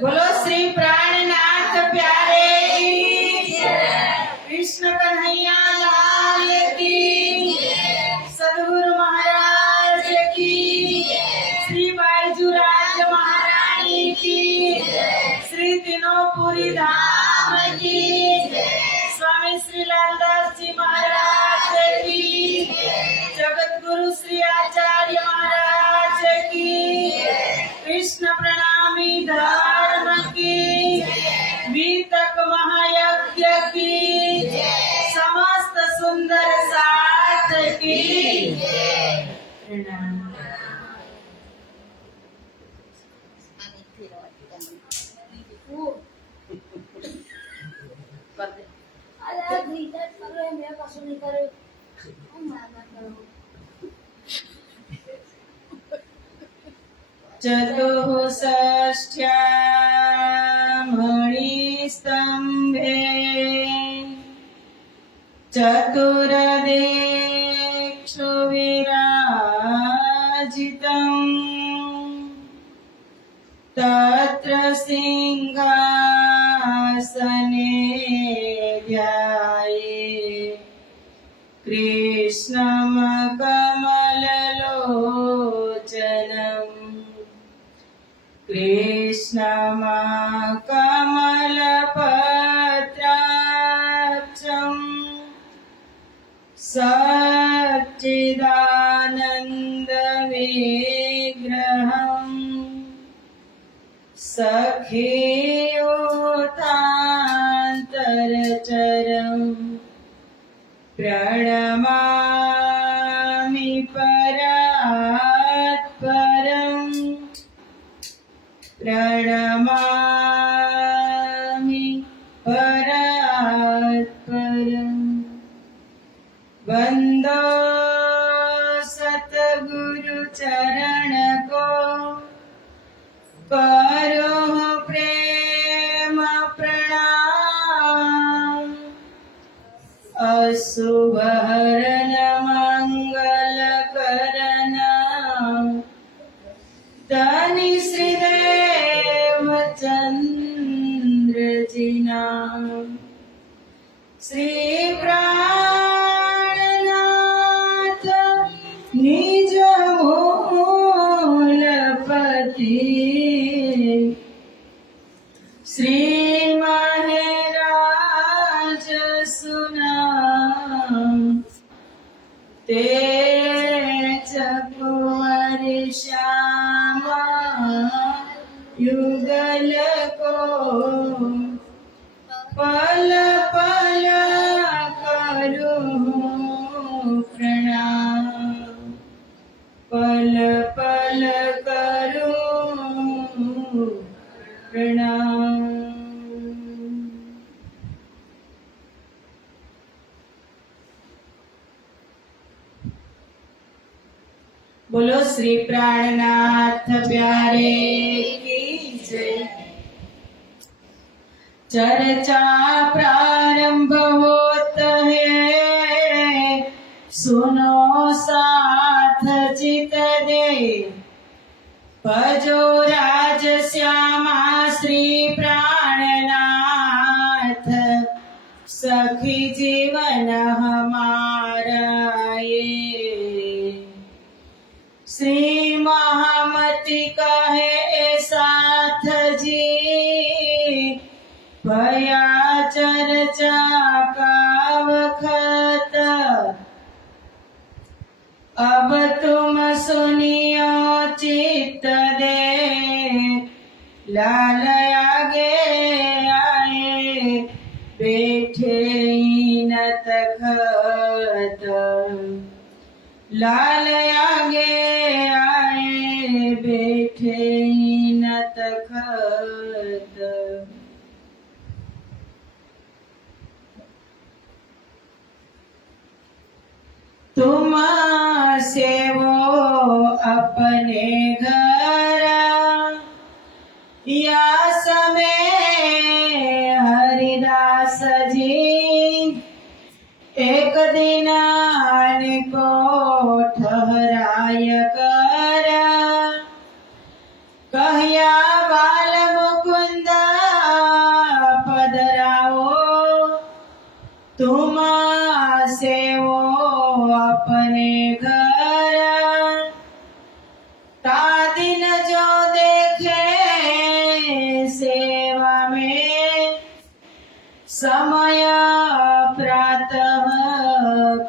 बोलो श्री प्राणनाथ प्यारे की कृष्ण कन्हैया लाल की सदगुरु महाराज की श्री बाईजूराज महारानी की श्री तीनोंपुरी धाम की स्वामी श्री लालदास जी महाराज की जगत गुरु श्री आचार्य महाराज की कृष्ण प्रणामी धर्म की वीतक महायज्ञ की समस्त सुंदर साथ की प्रणाम। चतुःषष्ट्या मणिस्तंभे चतुर्दिक्षु विराजितम् तत्र सिंहासने ध्याये कृष्णमकमललोचनम् कृष्णमकमलपत्राक्षम् सच्चिदानन्दविग्रहम् सखीयुतान्तरचरम् प्रणमामि परात्परम् प्रणमामि परात्परम् वन्दो सतगुरु चरण को करो प्रेम प्रणाम अशुभहरण मंगल करना धनी श्रीदेव चंद्र जिना श्री प्राणनाथ निज मूलपति श्री महाराज सुना तेज कुंवर श्यामा युगल को पल पल करूं प्रणाम पल पल करूं प्रणाम। बोलो श्री प्राणनाथ प्यारे की जय। चर्चा प्रारंभ होत है सुनो साथ चित दे भजो राज श्यामा श्री प्राणनाथ सखी जीवन हमारा ये श्री महामती कहे साथ जी भया चर्चा का वखत अब तुम सुनियो चित्त दे लाल आगे आए बैठे न तखत लाल आगे आए बैठे न तखत तुम से वो अपने घर या समय हरिदास जी एक दिन आने को ठहराय कर कहया बाल मुकुंद तुम सेवो अपने घर। तादिन जो देखे सेवा में, समय प्रातः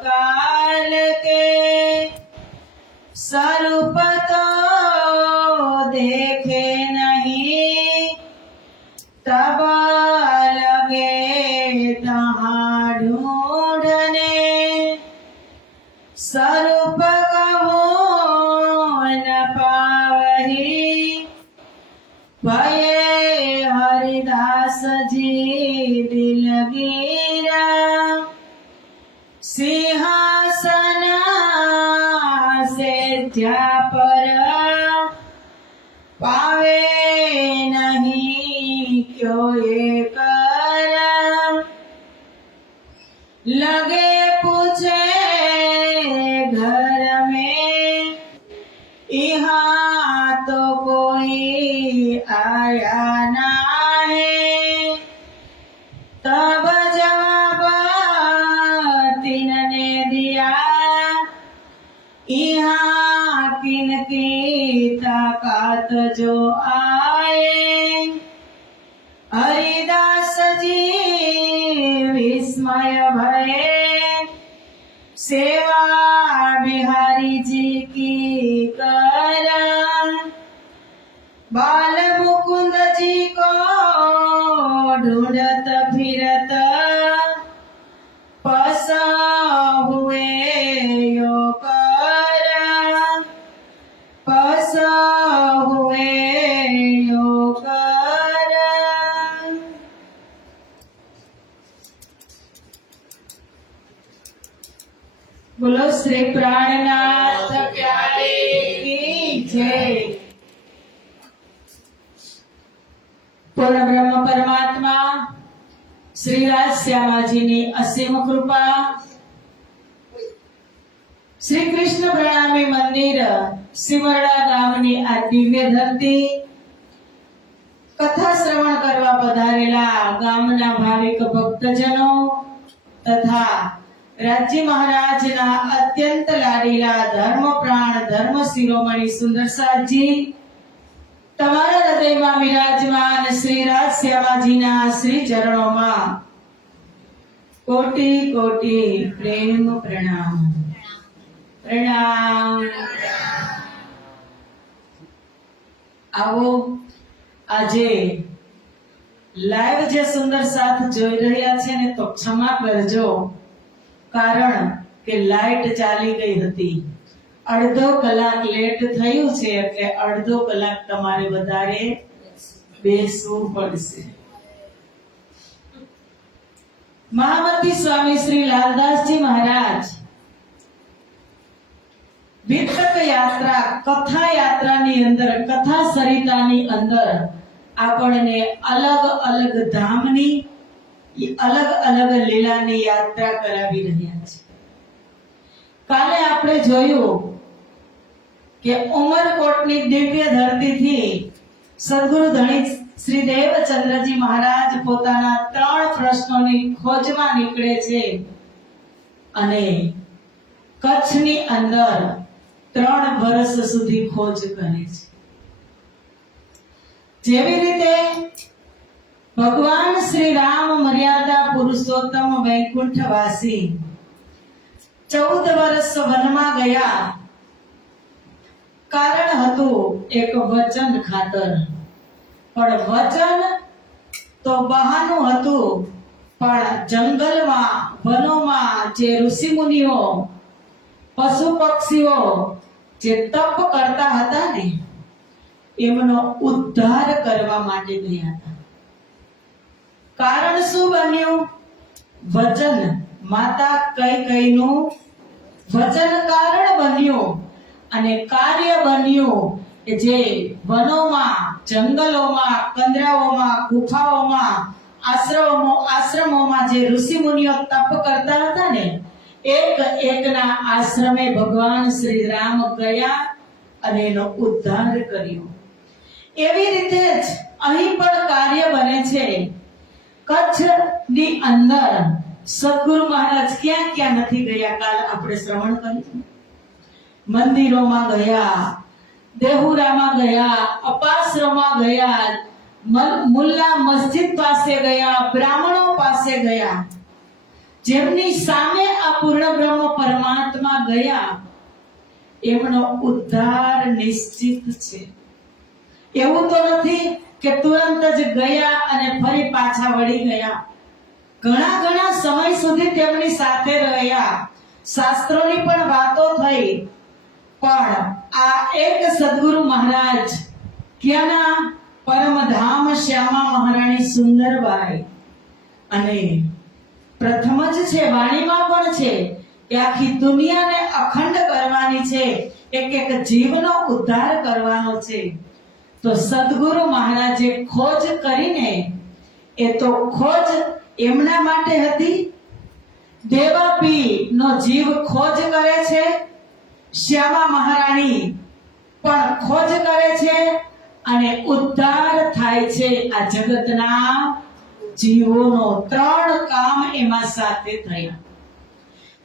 काल के, स्वरूप तो देखे नहीं, तब लगे तहाँ ढूंढने। स्वरूप कहो न पावही, भये हरिदास जी दिलगीरा। सिंहासन से ज्या पर पावे नहीं क्यों ये कर। लगे पूछे घर में, यहाँ तो कोई आया ना है। तब जवाब तीन ने दिया, यहाँ किनकी ताकत जो आए। हरिदास जी विस्मय भये, सेवा बिहारी जी की कर। बाल मुकुंद जी को ढूंढत फिरत, पस हुए यो कर, पस हुए यो कर। बोलो श्री प्राणनाथ प्यारे की जय। पूर्ण ब्रह्म परमात्मा श्री राजश्यामाजीની અસીમ કૃપા, શ્રી કૃષ્ણ પ્રણામી મંદિર સિમરડા ગામની આ દિવ્ય ધરતી, કથા શ્રવણ કરવા પધારેલા ગામના ભાવિક ભક્તજનો તથા રાજ્ય મહારાજના અત્યંત લાડીલા ધર્મપ્રાણ ધર્મ શિરોમણી સુંદરસાજી, તમારા હૃદયમાં વિરાજમાન શ્રી રાજશ્યામાજીના શ્રી ચરણોમાં કોટી કોટી પ્રેમ પ્રણામ પ્રણામ। આવો આજે લાઈવ જે સુંદર સાથ જોઈ રહ્યા છે ને તો ક્ષમા કરજો, કારણ કે લાઈટ ચાલી ગઈ હતી। અડધો કલાક લેટ થયું છે એટલે અડધો કલાક તમારે વધારે બેસવું પડશે। મહામતી સ્વામી શ્રી લાલદાસજી મહારાજ વિતક યાત્રા કથા યાત્રાની અંદર, કથા સરિતાની અંદર આપણને અલગ અલગ ધામની અલગ અલગ લીલાની યાત્રા કરાવી રહ્યા છે। કાલે આપણે જોયું કે ઉમરકોટની દિવ્ય ધરતીથી સદગુરુ ધણી શ્રી દેવચંદ્રજી મહારાજ પોતાના 3 પ્રશ્નોની ખોજમાં નીકળે છે અને કચ્છની અંદર 3 વર્ષ સુધી ખોજ કરે છે। જેવી રીતે ભગવાન શ્રી રામ મર્યાદા પુરુષોત્તમ વૈકુંઠવાસી 14 વર્ષ વનમાં ગયા, કારણ હતું એક વચન ખાતર, પણ વચન તો બહાનું હતું, પણ જંગલમાં વનોમાં જે ઋષિ મુનિઓ પશુ પક્ષીઓ જે તપ કરતા હતા ને એમનો ઉદ્ધાર કરવા માટે ગયા હતા। કારણ શું બન્યું? વચન માતા કૈકેયીનું વચન કારણ બન્યું અને કાર્ય બન્યું કે જે વનોમાં, જંગલોમાં, કંદરાઓમાં, ગુફાઓમાં, આશ્રમોમાં જે ઋષિ મુનિઓ તપ કરતા હતા ને એક એકના આશ્રમે ભગવાન શ્રી રામ ગયા અને એનો ઉદ્ધાર કર્યો। એવી રીતે જ અહીં પણ કાર્ય બને છે। કચ્છની અંદર સદગુરુ મહારાજ ક્યાં ક્યાં નથી ગયા, કાલ આપણે શ્રવણ કર્યું. મંદિરોમાં ગયા, દેહુરામાં ગયા, અપાશ્રમમાં ગયા, મુલ્લા મસ્જિદ પાસે ગયા, બ્રાહ્મણો પાસે ગયા. જેમની સામે આ પૂર્ણ બ્રહ્મ પરમાત્મા ગયા એમનો ઉદ્ધાર નિશ્ચિત છે. એવું તો નથી કે તુરંત જ ગયા અને ફરી પાછા વળી ગયા. ઘણા ઘણા સમય સુધી તેમની સાથે રહ્યા, શાસ્ત્રોની પણ વાતો થઈ. પણ આ એક સદગુરુ મહારાજ ક્યાંના? પરમધામ શ્યામા મહારાણી સુંદરબાઈ. અને પ્રથમ જ છે, વાણીમાં પણ છે કે આખી દુનિયાને અખંડ કરવાની છે, એક એક જીવનો ઉદ્ધાર કરવાનો છે. તો સદગુરુ મહારાજે ખોજ કરીને, એ તો ખોજ એમના માટે હતી. દેવાપી નો જીવ ખોજ કરે છે, શ્યામા મહારાણી પણ ખોજ કરે છે, અને ઉદ્ધાર થાય છે આ જગતના જીવોનો. ત્રણ કામ એમાં સાથે થયા.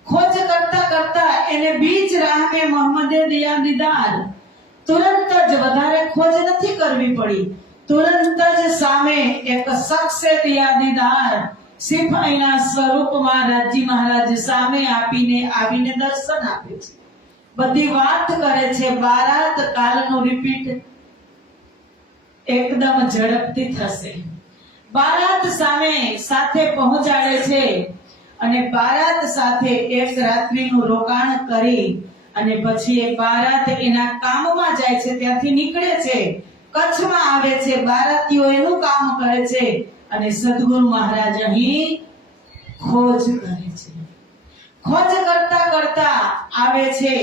ખોજ કરતા કરતા એને બીચ રાહ में મોહમ્મદે દિયા દીદાર. તુરંત જ, વધારે ખોજ નથી કરવી પડી, તુરંત જ સામે એક શખ્સે દિયા દીદાર, સિર્ફ એના સ્વરૂપમાં રાજી મહારાજ સામે આવીને દર્શન આપે છે. બધી વાત કરે છે. બારાત કાલનું રિપીટ એકદમ ઝડપથી થશે. બારાત સાથે પહોંચાડે છે, અને બારાત સાથે એક રાત્રિનું રોકાણ કરી અને પછી એ બારાત એના કામમાં જાય છે. ત્યાંથી નીકળે છે, કચ્છમાં આવે છે, બારાતીઓ એનું કામ કરે છે, અને સદગુરુ મહારાજ અહીં ખોજ કરે છે. ખોજ કરતા કરતા આવે છે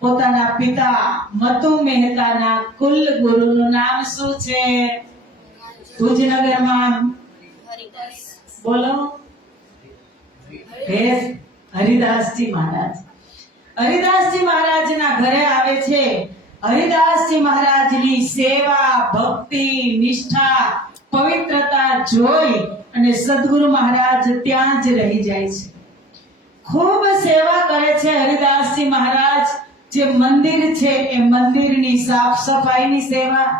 પોતાના પિતા મતુ મહેતાના કુલ ગુરુનું નામ શું છે? ભુજનગરમાં બોલો. હરિદાસજી મહારાજ. હરિદાસજી મહારાજના ઘરે આવે છે. હરિદાસજી મહારાજની સેવા, ભક્તિ, નિષ્ઠા, પવિત્રતા જોઈ અને સદગુરુ મહારાજ ત્યાં જ રહી જાય છે. ખૂબ સેવા કરે છે હરિદાસજી મહારાજ. જે મંદિર છે એ મંદિરની સાફ સફાઈની સેવા,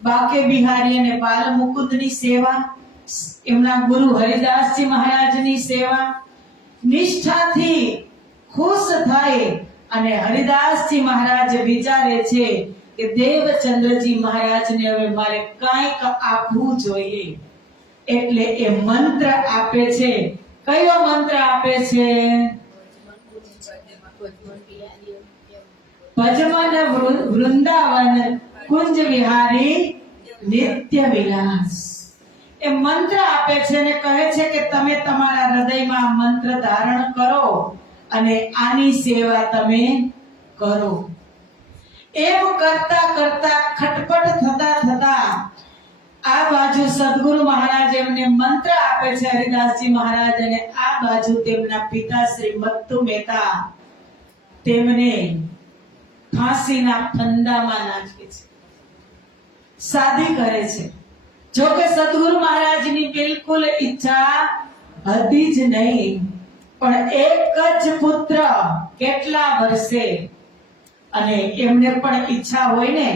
બાકે બિહારી અને બાલ મુકુંદની સેવા, એમના ગુરુ હરિદાસજી મહારાજની સેવા. નિષ્ઠાથી ખુશ થાય અને હરિદાસજી મહારાજ વિચારે છે કે દેવચંદ્રજી મહારાજને હવે મારે કંઈક આપવું જોઈએ. એટલે એ મંત્ર આપે છે. કયો મંત્ર આપે છે? ભજમન વૃંદાવન કુંજ વિહારી નિત્ય વિલાસ. એ મંત્ર આપે છે અને કહે છે કે તમે તમારા હૃદયમાં મંત્ર ધારણ કરો અને આની સેવા તમે કરો. એમ કરતા કરતા ખટપટ થતા આ બાજુ સદગુરુ મહારાજ એમને મંત્ર આપે છે હરિદાસજી મહારાજ, અને આ બાજુ તેમના પિતા શ્રી મત્તુ મહેતા તેમને ફાંસીના ફંદામાં નાખે છે, શાદી કરે છે. જો કે સદગુરુ મહારાજની બિલકુલ ઈચ્છા હતી જ નહીં, પણ એક જ પુત્ર કેટલા વર્ષે, અને એમને પણ ઈચ્છા હોય ને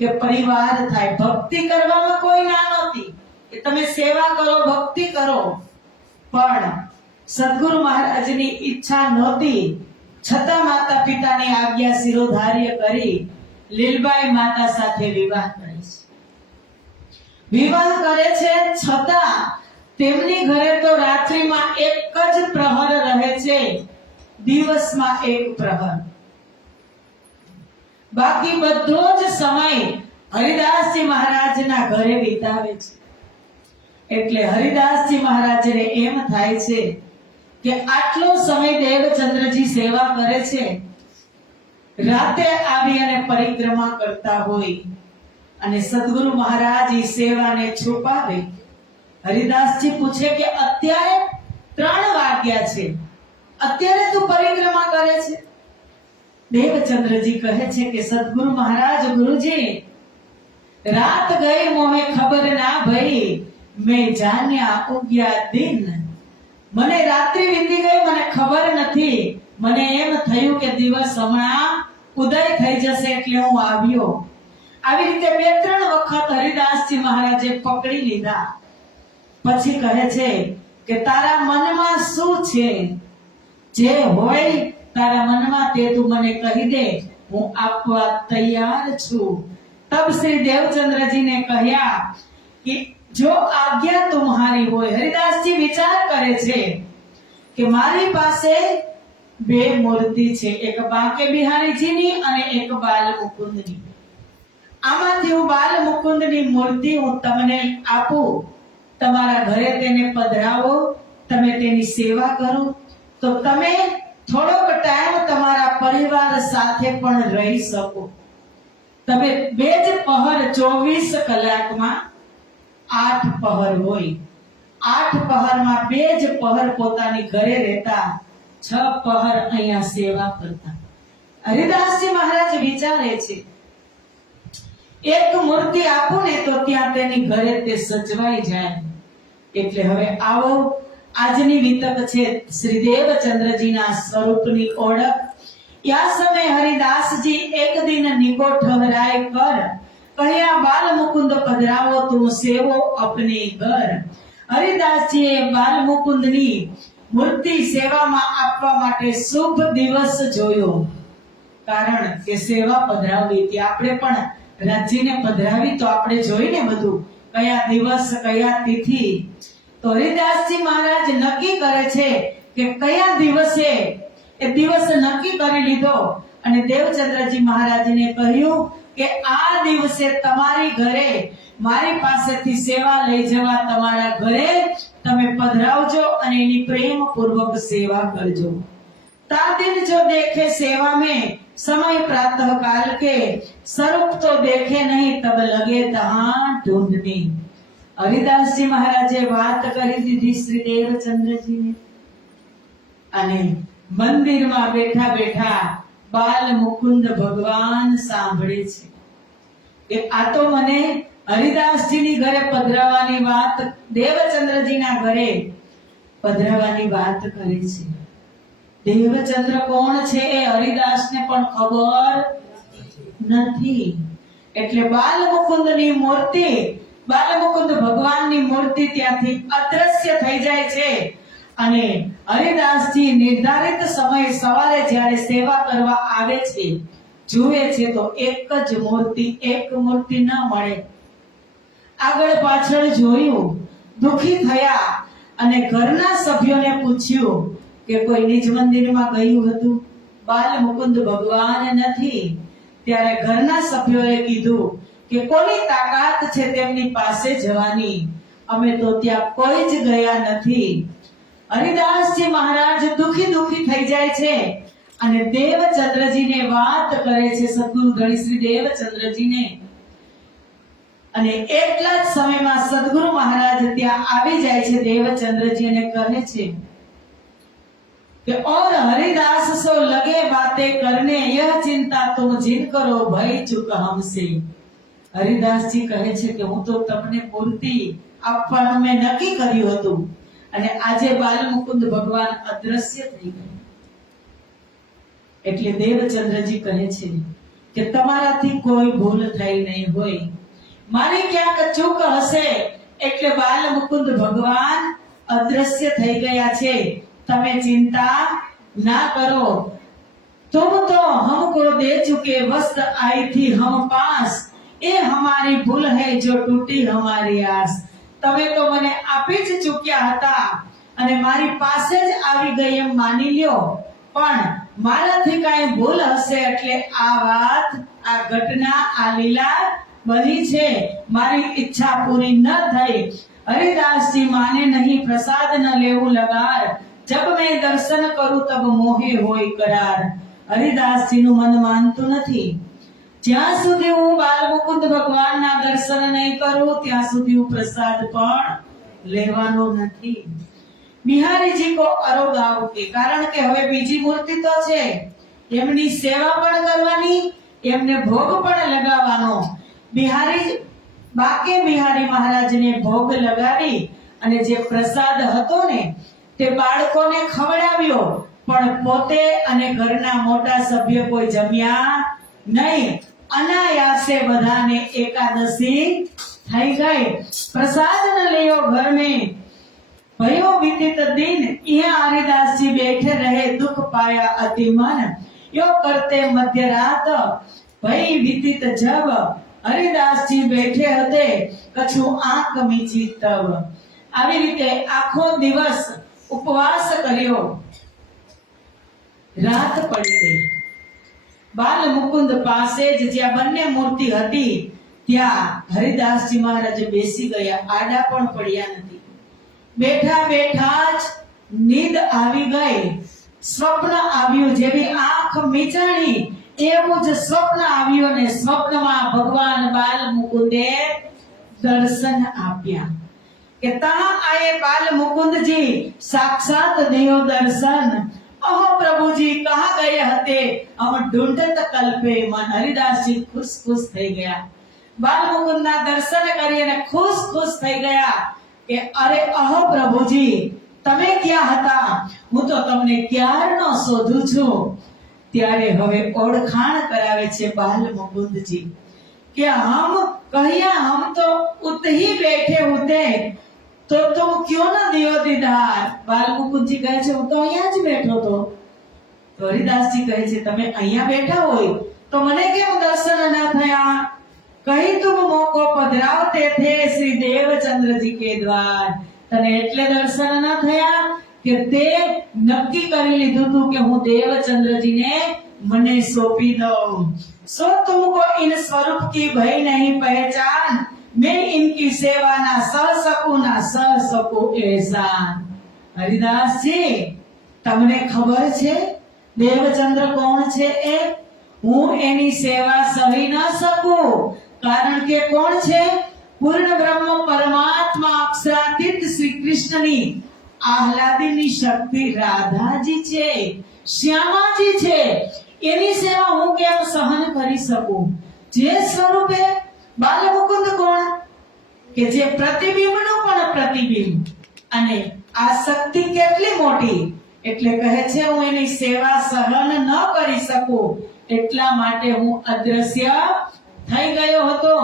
કે પરિવાર થાય. ભક્તિ કરવામાં કોઈ ના નહોતી કે તમે સેવા કરો, ભક્તિ કરો, પણ સદગુરુ મહારાજની ઈચ્છા નહોતી. છતાં માતા પિતાની આજ્ઞા શિરોધાર્ય કરી લીલબાઈ માતા સાથે વિવાહ કરે છે. વિવાહ કરે છે છતાં તેમની ઘરે તો રાત્રિમાં એક જ પ્રહર રહે છે, દિવસમાં એક પ્રહર. બાકી બધો જ સમય હરિદાસજી મહારાજના ઘરે વિતાવે છે. એટલે હરિદાસજી મહારાજને એમ થાય છે કે આટલો સમય દેવચંદ્રજી સેવા કરે છે, રાતે આવી અને પરિક્રમા કરતા હોય અને સદગુરુ મહારાજ એ સેવાને છુપાવે. હરિદાસજી પૂછે કે અત્યારે 3 વાગ્યા છે, અત્યારે તું પરિક્રમા કરે છે? દેવચંદ્રજી કહે છે કે સદગુરુ મહારાજ, ગુરુજી, રાત ગઈ મોહે ખબર ના ભઈ, મેં જાન્યા ઉગ્યા દિન, મને રાત્રિ વીતી ગઈ, મને ખબર નથી. મને એમ થયું કે દિવસ હમણાં ઉદય થઈ જશે એટલે હું આવ્યો. આવી રીતે 2-3 વખત હરિદાસજી મહારાજે પકડી લીધા. પછી કહે છે કે તારા મનમાં શું છે? જે હોય તારા મનમાં તે તું મને કહી દે, હું આપવા તૈયાર છું. તબ શ્રી દેવચંદ્રજીને કહ્યા કે જો આજ્ઞા તુમ્હારી હોય. હરિદાસજી વિચાર કરે છે કે મારી પાસે 2 મૂર્તિ છે, એક બાંકે બિહારીજીની અને એક બાલ મુકુંદની. આમાંથી હું બાલ મુકુંદની મૂર્તિ હું તમને આપું, તમારા ઘરે તેને પધરાવો, તમે તેની સેવા કરો, તો તમે થોડોક ટાઈમ તમારા પરિવાર સાથે પણ રહી શકો. તમે 2 જ પહર 24 કલાકમાં 8 પહર હોય, 8 પહરમાં 2 જ પહર પોતાની ઘરે રહેતા, 6 પહર અહીંયા સેવા કરતા. હરિદાસજી મહારાજ વિચારે છે એક મૂર્તિ આપું ને તો ત્યાં તેની ઘરે તે સચવાઈ જાય. એટલે હવે આવો આજની વિતક છે શ્રી દેવચંદ્રજીના સ્વરૂપની ઓળખ. યા સમય હરિદાસજી એક દિન નિકો ઠહરાય કર, કહ્યા બાલ મુકુંદ પધરાવો તુમ સેવો અપને ઘર. હરિદાસજીએ બાલ મુકુંદની મૂર્તિ સેવામાં આપવા માટે શુભ દિવસ જોયો. કારણ કે સેવા પધરાવવી હતી, આપણે પણ રાજ્યને પધરાવી તો આપણે જોઈને બધું કયા દિવસ કયા તિથિ. તો હરિદાસજી મહારાજ નક્કી કરે છે કે કયા દિવસે એ દિવસ નક્કી કરી લીધો અને દેવચંદ્રજી મહારાજને કહ્યું કે આ દિવસે તમારી ઘરે મારી પાસેથી સેવા લઈ જવા તમારા ઘરે તમે પધરાવજો અને એની પ્રેમ પૂર્વક સેવા કરજો. ता दिन जो देखे सेवा में समय प्रातः काल के, स्वरूप तो देखे नहीं तब लगे तहां ढूंढनी. હરિદાસજી મહારાજે વાત કરી દીધી શ્રી દેવચંદ્રજીને અને મંદિરમાં બેઠા બેઠા બાલ મુકુંદ ભગવાન સાંભળે છે કે આ તો મને હરિદાસજીની ઘરે પધરાવાની વાત, દેવચંદ્રજીના ઘરે પધરાવાની વાત કરી છે. દેવચંદ્ર કોણ છે એ હરિદાસને પણ ખબર નથી. એટલે બાલ મુકુંદની મૂર્તિ, બાલ મુકુંદ ભગવાનની મૂર્તિ ત્યાંથી અદ્રશ્ય થઈ જાય છે અને હરિદાસજી નિર્ધારિત સમયે સવારે જ્યારે સેવા કરવા આવે છે, જુએ છે તો એક જ મૂર્તિ, એક મૂર્તિ ન મળે. આગળ પાછળ જોયું, દુખી થયા અને ઘરના સભ્યોને પૂછ્યું કે કોઈ નિજ મંદિરમાં ગયું હતું, બાલ મુકુંદ ભગવાન નથી. ત્યારે ઘરના સભ્યોએ કીધું કે કોની તાકાત છે તેમની પાસે જવાની, અમે તો ત્યાં કોઈ જ ગયા નથી. હરિદાસજી મહારાજ દુખી થઈ જાય છે અને દેવચંદ્રજીને વાત કરે છે, સદગુરુ ધણી શ્રી દેવચંદ્રજીને. અને એટલા જ સમયમાં સદગુરુ મહારાજ ત્યાં આવી જાય છે દેવચંદ્રજી અને કહે છે कि और हरिदास सो लगे बातें करने, यह चिंता तुम जिन करो भय चुक हमसे. हरिदास जी કહે છે કે હું તો તમને મૂર્તિ આપવાનું મેં નક્કી કર્યું હતું અને આજે બાલ મુકુંદ ભગવાન અદ્રશ્ય થઈ ગયા. એટલે દેવચંદ્રજી કહે છે કે તમારાથી કોઈ ભૂલ થઈ નહીં હોય, મારી ક્યાંક ચૂક હશે એટલે બાલ મુકુંદ ભગવાન અદ્રશ્ય થઈ ગયા છે. તમે चिंता ना करो, तुम तो हमको दे चुके वस्त आई थी हम पास, ये हमारी भूल है जो टूटी हमारी आस. તમે તો મને આપી જ ચૂક્યા હતા અને મારી પાસે જ આવી ગઈ એમ માની લ્યો, પણ મારાથી કાંઈ ભૂલ હશે એટલે આ વાત, આ ઘટના, આ લીલા બની છે, મારી ઈચ્છા પૂરી ન થઈ. હરિદાસજી માને નહીં, પ્રસાદ ન લેવું લગાર, जब मैं दर्शन करूं तब मोहे होय करार. હરિદાસજીનું મન માનતું નથી. જ્યાં સુધી હું બાલ મુકુંદ ભગવાનના દર્શન નહીં કરું ત્યાં સુધી હું પ્રસાદ પણ લેવાનો નથી. બિહારીજી કો અરોગાવ કે, કારણ કે હવે બીજી મૂર્તિ તો છે, એમની સેવા પણ કરવાની, એમને ભોગ પણ લગાવવાનો. બાકે બિહારી મહારાજને ભોગ લગાવી અને જે પ્રસાદ હતો ને તે બાળકોને ખવડાવ્યો, પણ પોતે અને ઘરના મોટા સભ્યો કોઈ જમ્યા નહીં. અનાયાસે બધાને એકાદશી થઈ ગઈ. प्रसाद न लियो घर में, भयो बीतित दिन, यहाँ हरिदास जी बैठे रहे, दुख पाया अति मन, यो करते मध्य रात, भई बीतित जब, हरिदास जी बैठे हते, कछु आंख मीची तब. આવી રીતે આખો દિવસ ઉપવાસ કર્યો. રાત પડી ગઈ. બાલ મુકુંદ પાસે જ જ્યાં બંને મૂર્તિ હતી ત્યાં હરિદાસજી મહારાજ બેસી ગયા. આડા પણ પડ્યા નથી. બેઠા બેઠા જ નીંદ આવી ગઈ. સ્વપ્ન આવ્યું. જેવી આંખ મીચાણી એવું જ સ્વપ્ન આવ્યું અને સ્વપ્નમાં ભગવાન બાલ મુકુંદે દર્શન આપ્યા કે તા આયે बाल मुकुंद जी साक्षात देव दर्शन. अहो प्रभु जी कहाँ गए हते, हम ढूंढत कल्पे. मन हरिदास जी खुश खुश થઈ ગયા. बाल मुकुंद ના દર્શન કરી અને ખુશ ખુશ થઈ ગયા કે અરે અહો પ્રભુજી તમે ક્યાં હતા, હું તો તમને ક્યારનો શોધું છું. ત્યારે હવે ઓળખાણ કરાવે છે બાલ મુકુંદજી કે हम कहिया, हम तो उत ही बैठे होते तो तुम क्यों ना दियो दीदार. बाल मुकुंदજી કહે છે હું તો અહીંયા જ બેઠો તો. હરિદાસજી કહે છે તમે અહીંયા બેઠા હોય તો મને કેમ દર્શન ના થયા. कहीं तुम मोको पधरावते थे श्री देवचंद्र जी के द्वार. तने એટલે દર્શન ના થયા કે તે નક્કી કરી લીધું હતું કે હું દેવચંદ્રજીને મને સોંપી દઉં. सो तुमको इन स्वरूप की भय नहीं पहचान, मैं इनकी सेवा ना सह सकूं ना सह सकूं एहसान. हरिदास जी તમને ખબર છે દેવચંદ્ર કોણ છે? એ હું એની સેવા સહી ન શકું. કારણ કે કોણ છે? પૂર્ણ બ્રહ્મ પરમાત્મા અક્ષરાતીત શ્રી કૃષ્ણની આહલાદીની શક્તિ રાધાજી છે, શ્યામાજી છે. એની સેવા હું કેમ સહન કરી શકું? જે સ્વરૂપે બાલ મુકુંદ કોણ કે જે પ્રતિબિંબનું પણ પ્રતિબિંબ. અને આ શક્તિ કેટલી મોટી એટલે કહે છે હું એની સેવા સહન ન કરી શકું એટલા માટે હું અદ્રશ્ય થઈ ગયો હતો.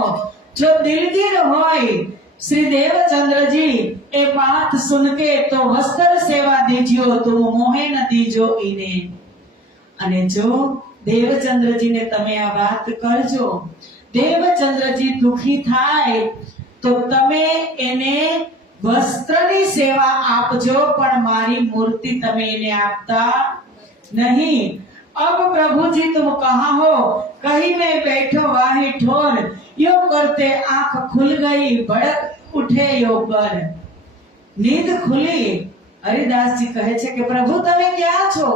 જો દિલગીર હોય श्री देवचंद्र जी ए बात सुन के तो वस्त्र सेवा दीजियो, तुम मोहे न दीजो इने. અને જો દેવચંદ્રજીને તમે આ વાત કરજો, દેવચંદ્રજી દુખી થાય તો તમે એને વસ્ત્રની સેવા આપજો, પણ મારી મૂર્તિ તમે એને આપતા नहीं. अब प्रभु जी तुम कहाँ हो, कहीं में बैठो वाही ठोर, यो करते आंख खुल गई, भड़क उठे यो पर. नींद खुली. हरिदास जी કહે છે કે પ્રભુ તમે ક્યાં છો?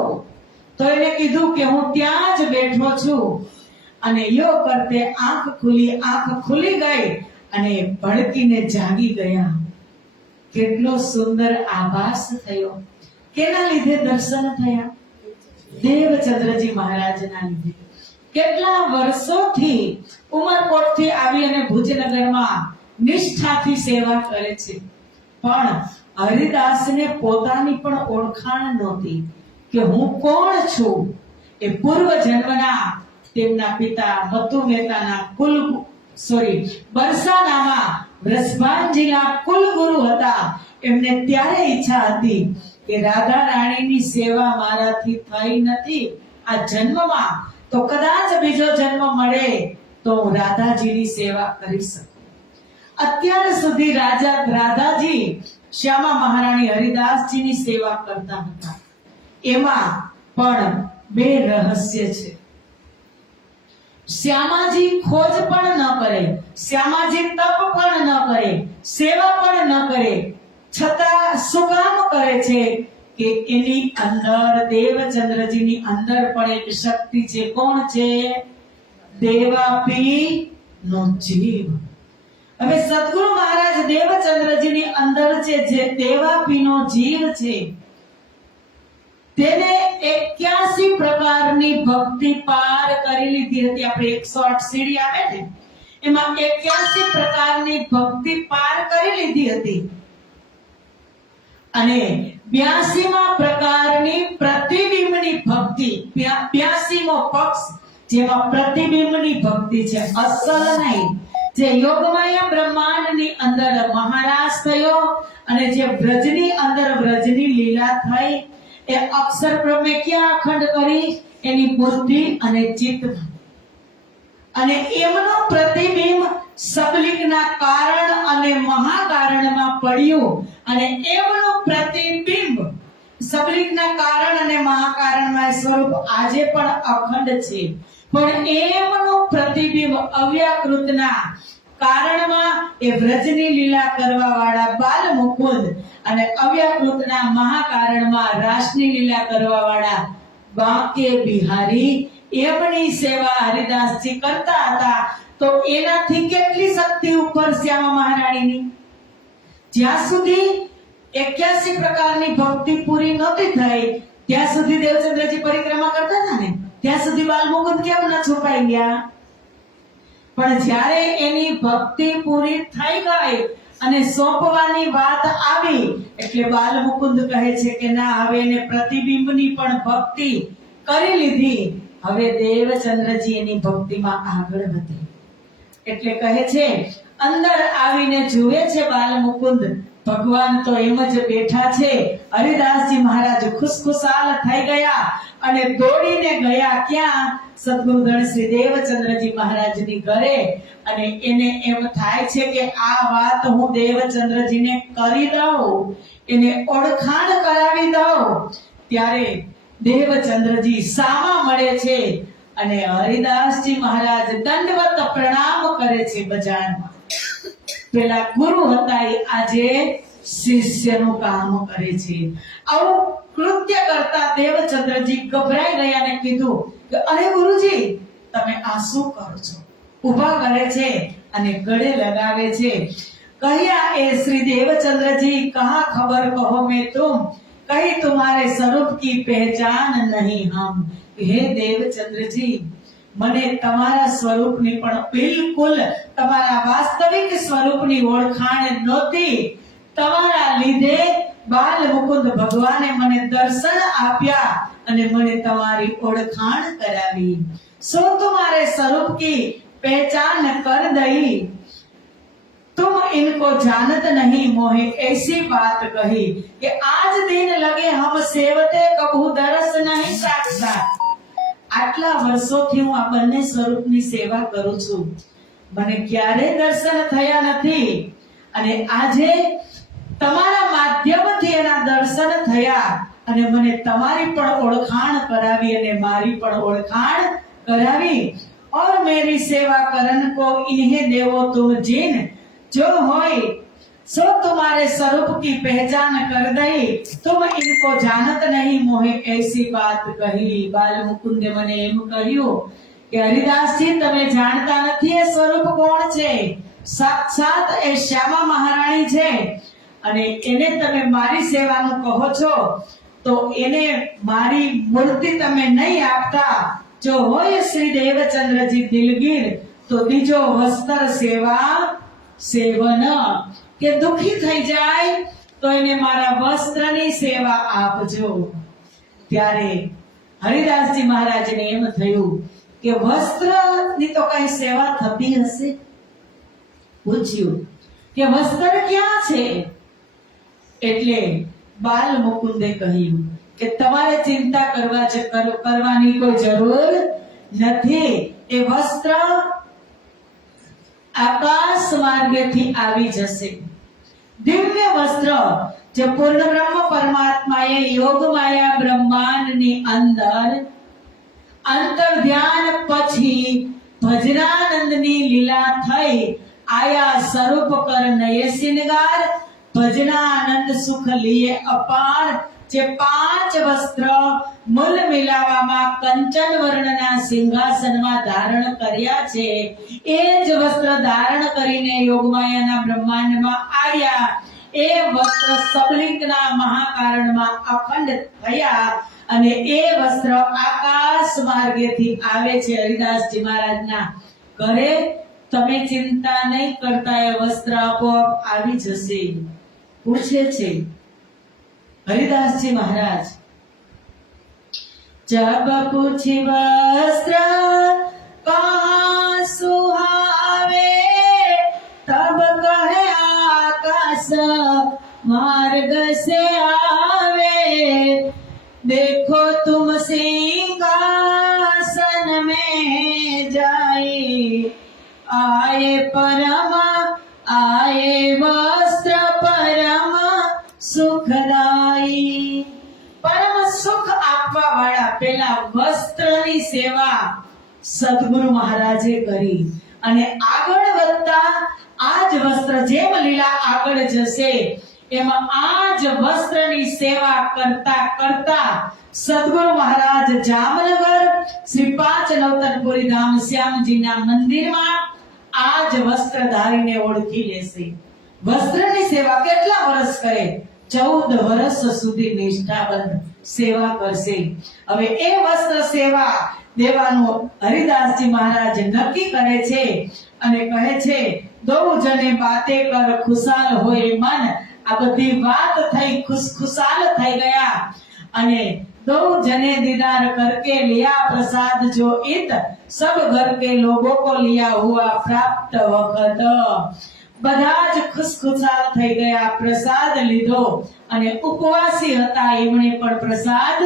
તો એને કીધું કે હું ત્યાં જ બેઠો છું. અને યો કરતે આંખ ખુલી ગઈ અને ભડકીને જાગી ગયા. કેટલો સુંદર આભાસ થયો. કેના લીધે દર્શન થયા? દેવચંદ્રજી મહારાજના લીધે. કેટલા વર્ષોથી ઉમરકોટથી આવી અને ભુજનગરમાં નિષ્ઠાથી સેવા કરે છે, પણ હરિદાસને પોતાની પણ ઓળખાણ નહોતી કે હું કોણ છું. એ પૂર્વ જન્મના તેમના પિતા મતુ મહેતાના બરસાનામાં વૃષભાનજીના કુલગુરુ હતા. એમને ત્યારે ઈચ્છા હતી કે રાધા રાણીની સેવા મારાથી થઈ નથી આ જન્મમાં, તો કદાચ બીજો જન્મ મળે તો હું રાધાજીની સેવા કરી શકું. અત્યાર સુધી રાધાજી શ્યામા મહારાણી હરિદાસજીની સેવા કરતા હતા. એમાં પણ બે રહસ્ય છે. શ્યામાજી खोज પણ ન કરે, શ્યામાજી તપ પણ ન કરે, સેવા પણ ન કરે, છતાં શું કામ કરે છે કે એની અંદર દેવચંદ્રજીની અંદર પણ એક શક્તિ છે. કોણ છે? દેવાપી નો જીવ. હવે સદગુરુ મહારાજ દેવચંદ્રજીની અંદર છે જે દેવાપીનો જીવ છે, તેને 81 પ્રકારની ભક્તિ પાર કરી લીધી હતી. આપણે 108 સીડી આવે ને એમાં 81 પ્રકારની ભક્તિ પાર કરી લીધી હતી. અને 82મા પ્રકારની પ્રતિબિંબની ભક્તિ, 82મો પક્ષ જેમાં પ્રતિબિંબની ભક્તિ છે, અસલ નહીં. જે યોગમાયા બ્રહ્માંડની અંદર મહારાજ થયો અને જે વ્રજની અંદર વ્રજની લીલા થઈ, એ અક્ષર બ્રહ્મે ક્યાં અખંડ કરી? એની બુદ્ધિ અને ચિત્તમાં. અને એમનો પ્રતિબિંબ સબલિકના કારણ અને મહાકારણમાં પડ્યું અને એમનું પ્રતિબિંબ સબલિકના કારણ અને મહાકારણમાં સ્વરૂપ આજે પણ અખંડ છે. પણ એમનું પ્રતિબિંબ અવ્યાકૃતના કારણમાં એ વ્રજની લીલા કરવા વાળા બાલ મુકુંદ અને અવ્યાકૃતના મહાકારણમાં રાસની લીલા કરવા વાળા બાંકે બિહારી, એમની સેવા હરિદાસજી કરતા હતા. તો એનાથી કેટલી શક્તિ ઉપર શ્યામા મહારાણીની? જ્યાં સુધી 81 પ્રકારની ભક્તિ પૂરી નહોતી થઈ ત્યાં સુધી દેવચંદ્રજી પરિક્રમા કરતા હતા ને, ત્યાં સુધી બાલ મુકુંદ કેમ ન છુપાઈ ગયા? પણ જ્યારે એની ભક્તિ પૂરી થઈ ગઈ અને સોંપવાની વાત આવી એટલે બાલ મુકુંદ કહે છે કે ના, હવે એને પ્રતિબિંબની પણ ભક્તિ કરી લીધી. હવે દેવચંદ્રજી એની ભક્તિમાં આગળ વધે એટલે કહે છે, અંદર આવીને જુએ છે બાલ મુકુંદ, ભગવાન તો એમ જ બેઠા છે. હરિદાસજી મહારાજ ખુશખુશાલ થઈ ગયા અને દોડીને ગયા ક્યાં? સદગુરુધણ શ્રી દેવચંદ્રજી મહારાજની ઘરે. અને એને એમ થાય છે કે આ વાત હું દેવચંદ્રજીને કરી દઉં, એને ઓળખાણ કરાવી દઉં. ત્યારે દેવચંદ્રજી સામા મળે છે અને હરિદાસજી મહારાજ દંડવત પ્રણામ કરે છે બજારમાં. પેલા ગુરુ હતા એ આજે શિષ્યનું કામ કરે છે. આવું કૃત્ય કરતા દેવચંદ્રજી ગભરાઈ ગયા અને કીધું કે અરે ગુરુજી, તમે આ શું કરો છો? ઊભા કરે છે અને ગળે લગાવે છે. કહ્યા એ શ્રી દેવચंद्र कहा खबर कहो मैं तुम, कहीं तुम्हारे स्वरूप की पहचान नहीं हम. हे देवचंद्र जी, મને તમારા સ્વરૂપની પણ બિલકુલ તમારા વાસ્તવિક સ્વરૂપની ઓળખાણ નહોતી. તમારા લીધે બાલ મુકુંદ ભગવાને મને દર્શન આપ્યા અને મને તમારી ઓળખાણ કરાવી. सो तुम्हारे स्वरूप की पहचान कर दई, तुम इनको जानत नहीं मोहे ऐसी बात कही कि आज दिन लगे हम सेवते कबू दरस नहीं साक्षात. આટલા વર્ષોથી હું આ બંને સ્વરૂપની સેવા કરું છું, મને ક્યારે દર્શન થયા નથી અને આજે તમારા માધ્યમથી એના દર્શન થયા અને મને તમારી પણ ઓળખાણ કરાવી અને મારી પણ ઓળખાણ करावी. और मेरी सेवा करन को इन्हें देवो तुम जिन, जो होय सो तुम्हारे स्वरूप की पहचान कर दई, तुम इनको जानत नहीं मोहे ऐसी बात कही. बाल मुकुंदे મને એમ કહ્યું કે હરિદાસજી, તમે જાણતા નથી એ સ્વરૂપ કોણ છે? સાક્ષાત એ શ્યામા મહારાણી છે અને એને તમે મારી સેવાનું કહો છો તો એને મારી મૂર્તિ તમે નહીં આપતા. जो होय श्री देवचंद्रजी दिलगीर तो दीजो वस्त्र सेवा सेवन, के दुखी થઈ જાય તો એને મારા વસ્ત્રની સેવા આપજો. ત્યારે હરિદાસજી મહારાજને એમ થયું કે વસ્ત્રની તો કઈ સેવા થતી હશે. પૂછ્યું કે વસ્ત્ર ક્યાં છે? એટલે બાલ મુકુંદે કહ્યું કે તમારે ચિંતા કરવાની કોઈ જરૂર નથી. એ વસ્ત્ર આકાશ માર્ગેથી આવી જશે. દિવ્ય વસ્ત્ર જે પૂર્ણ બ્રહ્મ પરમાત્માએ યોગ માયા બ્રહ્માંડની અંદર અંતર ધ્યાન પછી ભજનાનંદની લીલા થઈ આયા સ્વરૂપ કર નયે સિનગાર, ભજનાનંદ સુખ લીએ અપાર. જે 5 વસ્ત્ર મૂલ મિલાવામાં કંચન વર્ણના સિંહાસનમાં ધારણ કર્યા છે એ જ વસ્ત્ર ધારણ કરીને યોગમાયાના બ્રહ્માંડમાં આવ્યા. એ વસ્ત્ર સબલિંગના મહાકારણમાં અખંડ થયા અને એ વસ્ત્ર આકાશ માર્ગેથી આવે છે હરિદાસજી મહારાજના ઘરે. તમે ચિંતા નહીં કરતા, એ વસ્ત્ર આપોઆપ આવી જશે. પૂછે છે હરિદાસજી મહારાજ जब पूछी वस्त्र कहाँ सुहावे, तब कहे आकाश मार्ग से आवे। देखो तुम सिंहासन में जाए, आए परम आए वस्त्र परम सुखदाई। પરમ સુખ આપવા વાળા પેલા વસ્ત્રની સેવા સદગુરુ મહારાજે કરી અને આગળ વધતા આ જ વસ્ત્ર જેમ લીલા આગળ જશે એમાં આ જ વસ્ત્રની સેવા કરતા કરતા સદગુરુ મહારાજ જામનગર શ્રી પાંચ નવતનપુરી ધામ શ્યામજીના મંદિરમાં આ જ વસ્ત્રધારીને ઓળખી લેશે। વસ્ત્રની સેવા કેટલા વર્ષ કરે? 14 વર્ષ સુધી નિષ્ઠાબંધ સેવા કરશે। હવે એ વસ્ત્ર સેવા દેવાનું હરિદાસજી મહારાજ નક્કી કરે છે અને કહે છે દો જને બાતે કર ખુશાલ હોય મન। આ બધી વાત થઈ ખુશાલ થઈ ગયા અને दो जने दीदार करके लिया प्रसाद जो इत सब घर के लोगों को लिया हुआ प्राप्त वखत। બધા જ ખુશખુશાલ થઈ ગયા, પ્રસાદ લીધો અને ઉપવાસી હતા એમણે પણ પ્રસાદ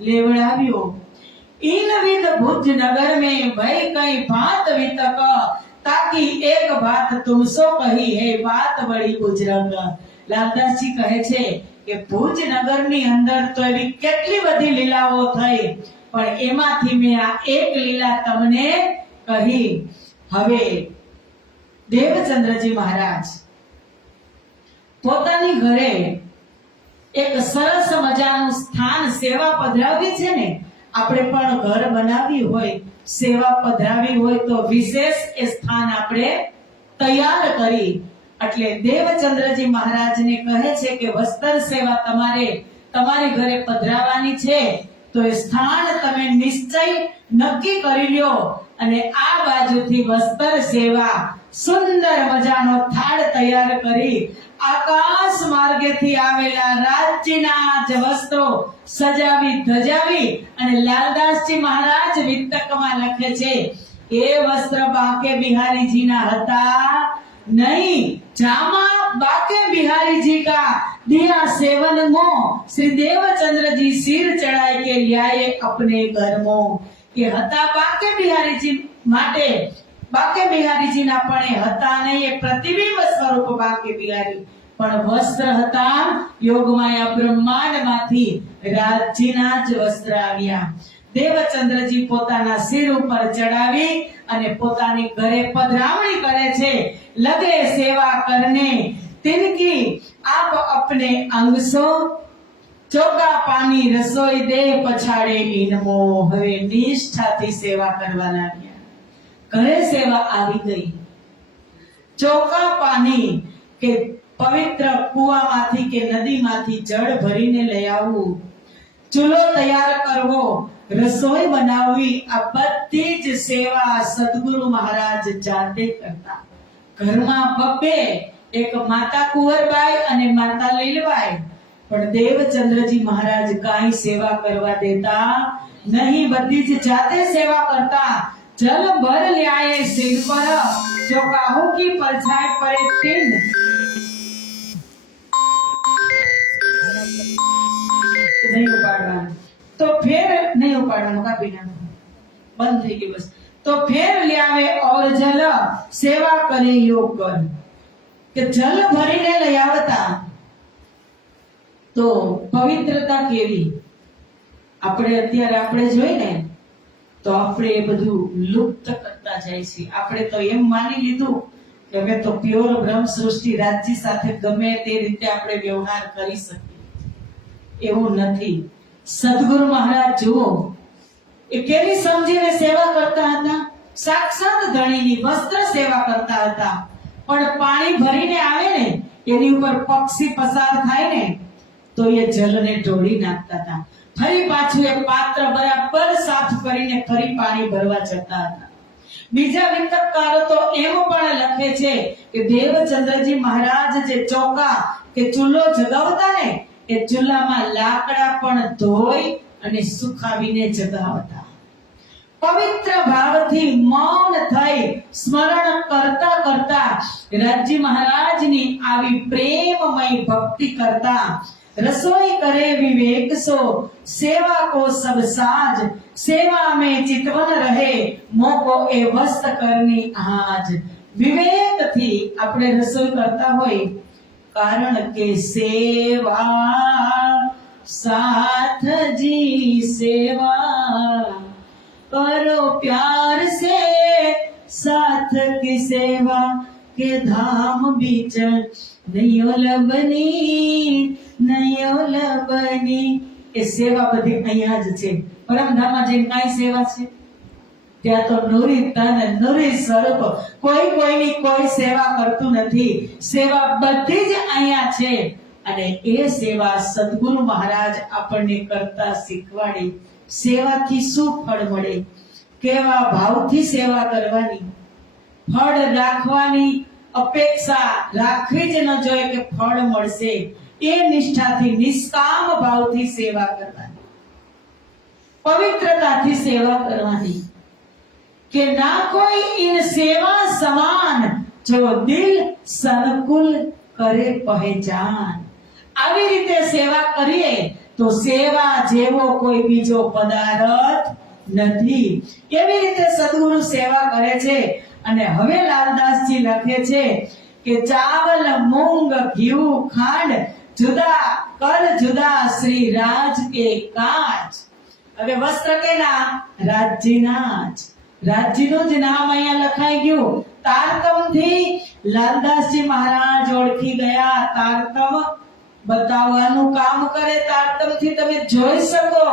લેવડાવ્યો। इन विध भुज नगर में भय कई भात वितक, ताकि एक बात तुमसो कही है बात बड़ी बुजुर्ग। લાલદાસજી કહે છે કે ભુજ નગરની અંદર તો એવી કેટલી બધી લીલાઓ થઈ પણ એમાંથી મેં આ એક લીલા તમને કહી। હવે દેવચંદ્રજી મહારાજ પોતાની ઘરે એક સરસ મજાનું સ્થાન સેવા પધરાવી છે ને, આપણે પણ ઘર બનાવી હોય સેવા પધરાવી હોય તો વિશેષ એ સ્થાન આપણે તૈયાર કરી એટલે દેવચંદ્રજી મહારાજને કહે છે કે વસ્ત્ર સેવા તમારે તમારી ઘરે પધરાવાની છે તો એ સ્થાન તમે નિશ્ચય નક્કી કરી લ્યો અને આ બાજુથી વસ્ત્ર સેવા સુંદર મજાનો થાળ તૈયાર કરી આકાશ માર્ગેથી આવેલા રાજ્યના જ વસ્ત્રો સજાવી ધજાવી અને લાલદાસજી મહારાજ વિતકમાં લખે છે એ વસ્ત્ર બાકે બિહારીજીના હતા नहीं, जामा बाके बिहारी जी का दिया सेवन मो श्री देवचंद्र जी सिर चढ़ाई के लियाए अपने घर मो। के हता बाके बिहारी जी माटे बाके बिहारी जी ना पणे हता नहीं ये प्रतिबिंब स्वरूप बाके बिहारी पण वस्त्र हता योगमाया બ્રહ્માંડ માંથી રાજ્યના જ વસ્ત્ર આવ્યા। દેવચંદ્રજી પોતાના સિર ઉપર ચડાવી અને પોતાની ઘરે પધરામણી કરે છે। लगे सेवा करने तिनकी आप अपने अंग सो चोका पानी रसोई दे पछाड़े इनमो। હવે નિષ્ઠાથી સેવા કરવા લાગ્યા। ઘરે સેવા આવી ગઈ। ચોખા પાણી કે પવિત્ર કુવામાંથી કે નદીમાંથી જળ ભરીને લઈ આવવું, ચૂલો તૈયાર કરવો, રસોઈ બનાવવી, આ બધી જ સેવા સદગુરુ મહારાજ જાતે કરતા। ઘરમાં બબ્બે એક માતા કુંવરબાઈ અને માતા લીલબાઈ પણ દેવચંદ્રજી મહારાજ કાઈ સેવા કરવા દેતા નહીં, બધી જ જાતે સેવા કરતા। જલ ભર લ્યાએ સિર પર જો કાહુ કી પરછાઈ પરે તિન નહીં ઉપાડવાનું તો ફેર નહીં ઉપાડવાનું કાપી નાખવાનું બંધ થઈ ગયું બસ तो फिर लियावे और जल सेवा करे योग कर કે જલ ભરીને લઈ આવતા તો પવિત્રતા કેવી આપણે અત્યારે આપણે જોઈ ને તો આપણે એ બધું લુપ્ત કરતા જાય છે। આપણે તો એમ માની લીધું કે હવે તો પ્યોર બ્રહ્મ સૃષ્ટિ રાજ્ય સાથે ગમે તે રીતે આપણે વ્યવહાર કરી શકીએ, એવું નથી। સદગુરુ મહારાજ જુઓ એ કેવી સમજીને સેવા કરતા હતા। સાક્ષાત ધણીની વસ્ત્ર સેવા કરતા હતા પણ પાણી ભરીને આવે ને એની ઉપર પક્ષી પસાર થાય ને તો એ જલને ઢોળી નાખતા હતા। ફરી પાછું એ પાત્ર બરાબર સાફ કરીને ફરી પાણી ભરવા જતા હતા। બીજા વિતકકારો તો એમ પણ લખે છે કે દેવચંદ્રજી મહારાજ જે ચોકા કે ચૂલો જગાવતા ને એ ચૂલામાં લાકડા પણ ધોઈ અને સુખાવીને જગાવતા. પવિત્ર ભાવથી મૌન થઈ સ્મરણ કરતા કરતા રાજજી મહારાજની આવી પ્રેમમય ભક્તિ કરતા. रसोई करे विवेक सो सेवा को सब साज, सेवा में चितवन रहे मोको ए वस्त करनी आज. विवेक थी આપણે રસોઈ કરતા હોય, કારણ કે સેવા साथ जी सेवा करो प्यार से साथ की सेवा के धाम बीच नहीं लबनी नहीं लबनी. એ સેવા બધી અહીંયા જ છે. પરમધામમાં જઈને કઈ સેવા છે? ત્યાં તો નુરી તન નુરી સ્વરૂપ, કોઈ કોઈની કોઈ સેવા કરતું નથી. સેવા બધી જ અહીંયા છે. અને એ સેવા સદગુરુ મહારાજ આપણને કરતા શીખવાડી. સેવાથી શું ફળ મળે, કેવા ભાવથી સેવા કરવાની, ફળ રાખવાની અપેક્ષા રાખવી જ ન જોઈએ કે ફળ મળશે. એ નિષ્ઠાથી નિષ્કામ ભાવથી સેવા કરવાની, પવિત્રતાથી સેવા કરવાની. કે ના કોઈ ઇન સેવા સમાન, જો દિલ સંકુલ કરે પહેચાન. આવી રીતે સેવા કરીએ તો સેવા જેવો કોઈ બીજો પદાર્થ નથી. એવી રીતે સદગુરુ સેવા કરે છે. અને હવે લાલદાસજી લખે છે કે ચાવલ મૂંગ ઘી ખાંડ જુદા કર જુદા શ્રી રાજ કે કાજ. હવે વસ્ત્ર કેના? રાજજીના જ. રાજજીનું જ નામ અહીંયા લખાઈ ગયું. તારતમથી લાલદાસજી મહારાજ ઓળખી ગયા. તારતમ બતાવવાનું કામ કરે. તારતમથી તમે જોઈ શકો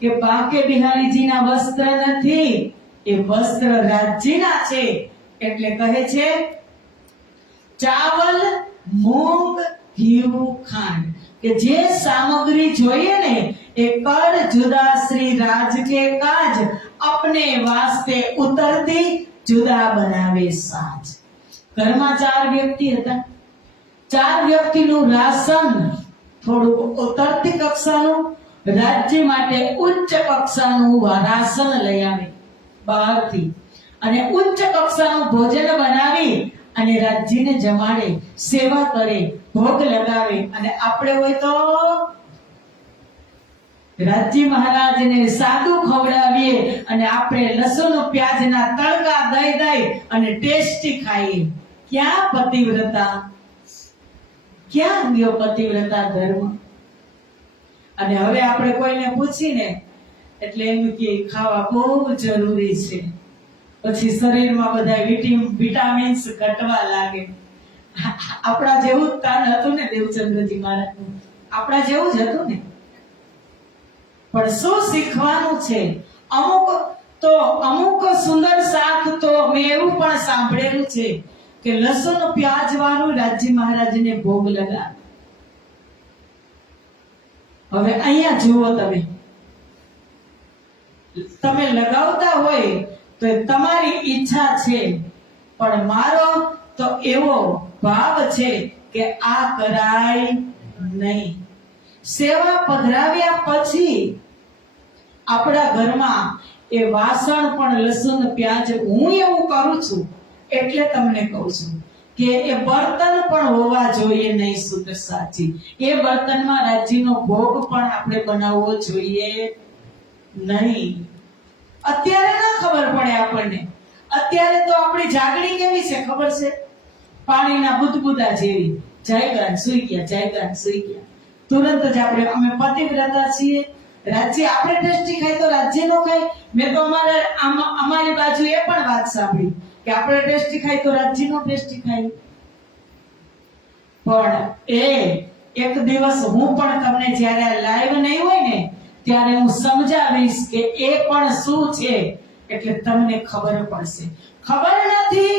કે બાકે બિહારીજીના વસ્ત્ર નથી, એ વસ્ત્ર રાજજીના છે. એટલે કહે છે ચાવલ મૂંગ ઘી ખાંડ, કે જે સામગ્રી જોઈએ ને એ કર જુદા શ્રી રાજ કે કાજ, अपने वास्ते उतरती जुदा बनावे साज. ઘરમાં 4 વ્યક્તિ હતા. 4 વ્યક્તિનું રાશન થોડું ઉતરતી કક્ષાનું, રાજ્ય માટે ઉચ્ચ કક્ષાનું રાશન લઈ આવે બહારથી, અને ઉચ્ચ કક્ષાનું ભોજન બનાવી અને રાજ્યને જમાડે, સેવા કરે, ભોગ લગાવે. અને આપણે હોય તો રાજજી મહારાજને સાદું ખવડાવીએ અને આપણે લસણ પ્યાજના તડકા દઈ દઈ અને ટેસ્ટી ખાઈએ. ક્યાં પતિવ્રતા? ક્યાં ગયો પતિવ્રતા ધર્મ? અને હવે આપણે કોઈને પૂછીને એટલે એમ કે ખાવા બહુ જરૂરી છે, પછી શરીરમાં બધા વિટામિન્સ ઘટવા લાગે. આપણા જેવું જ તાન હતું ને દેવચંદ્રજી મહારાજનું, આપણા જેવું જ હતું ને. પણ શું શીખવાનું છે? અમુક સુંદર શાક તો મેં એવું પણ સાંભળેલું છે કે લસણ પ્યાજ વાળું રાજજી મહારાજને ભોગ લગાવે. હવે અહીંયા જુઓ, તમે લગાવતા હોય તો તમારી ઈચ્છા છે, પણ મારો તો એવો ભાવ છે કે આ કરાય નહીં. સેવા પધરાવ્યા પછી આપણા ઘરમાં એ વાસણ પણ લસણ પ્યાજ, હું એવું કરું છું એટલે તમને કહું છું કે એ બર્તન પણ હોવા જોઈએ નહીં શુદ્ધ સાચી. એ બર્તનમાં રાજ્યનો ભોગ પણ આપણે બનાવવો જોઈએ નહીં. અત્યારે ના ખબર પડે આપણને. અત્યારે તો આપણી જાગણી કેવી છે ખબર છે? પાણીના બુદબુદા જેવી. જાયગા સુઈ ગયા, જાયગા સુઈ ગયા. તુરંત જ અમે પતિવ્રતા છીએ. રાજ્ય આપણે ટેસ્ટી ખાય તો રાજ્ય નો ખાય. મેં તો અમારી બાજુ એ પણ વાત સાંભળી કે આપણે ટેસ્ટી ખાય તો રાજ્ય નો ટેસ્ટી ખાય. પણ એક દિવસ હું પણ તમને જ્યારે લાઈવ નહીં હોય ને ત્યારે હું સમજાવીશ કે એ પણ શું છે, એટલે તમને ખબર પડશે. ખબર નથી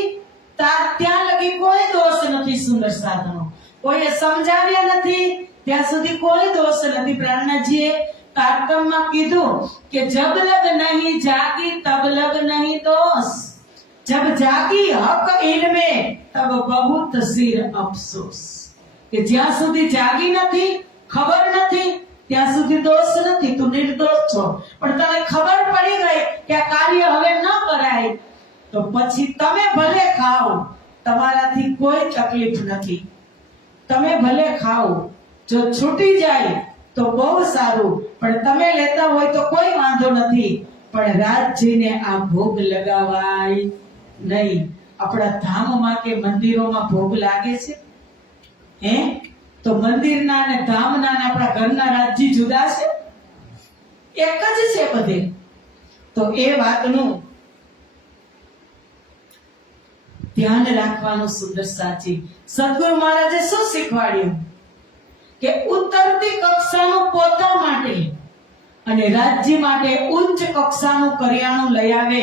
ત્યાં લગી કોઈ દોષ નથી. સુંદર સાધનો કોઈએ સમજાવ્યા નથી ત્યાં સુધી કોઈ દોષ નથી. પ્રાણનાજીએ તારતમમાં કીધું કે જબ લગ નહીં જાગી તબ લગ નહીં દોષ, જબ જાગી હક ઇલ્મે તબ બહુત સિર અફસોસ. કે જ્યાં સુધી જાગી નથી ખબર નથી ત્યાં સુધી દોષ નથી, તું નિર્દોષ છો. પણ તને ખબર પડી ગઈ કે આ કાર્ય હવે ન કરાય, તો પછી તમે ભલે ખાઓ, તમારાથી કોઈ તકલીફ નથી. તમે ભલે ખાઓ, જો છૂટી જાય તો બહુ સારું, પણ તમે લેતા હોય તો કોઈ વાંધો નથી. પણ રાજજીને આ ભોગ લગાવાય નહીં. આપણા ધામમાં કે મંદિરોમાં ભોગ લાગે છે હે? તો મંદિરના અને ધામના અને આપણા ઘરના રાજજી જુદા છે? એક જ છે બધે. તો એ વાતનું ધ્યાન રાખવાનું. સુંદર સાચી સદગુરુ મહારાજે શું શીખવાડ્યું કે ઉત્તરતી કક્ષાનું પોતા માટે અને રાજ્ય માટે ઉચ્ચ કક્ષાનું કરિયાણું લઈ આવે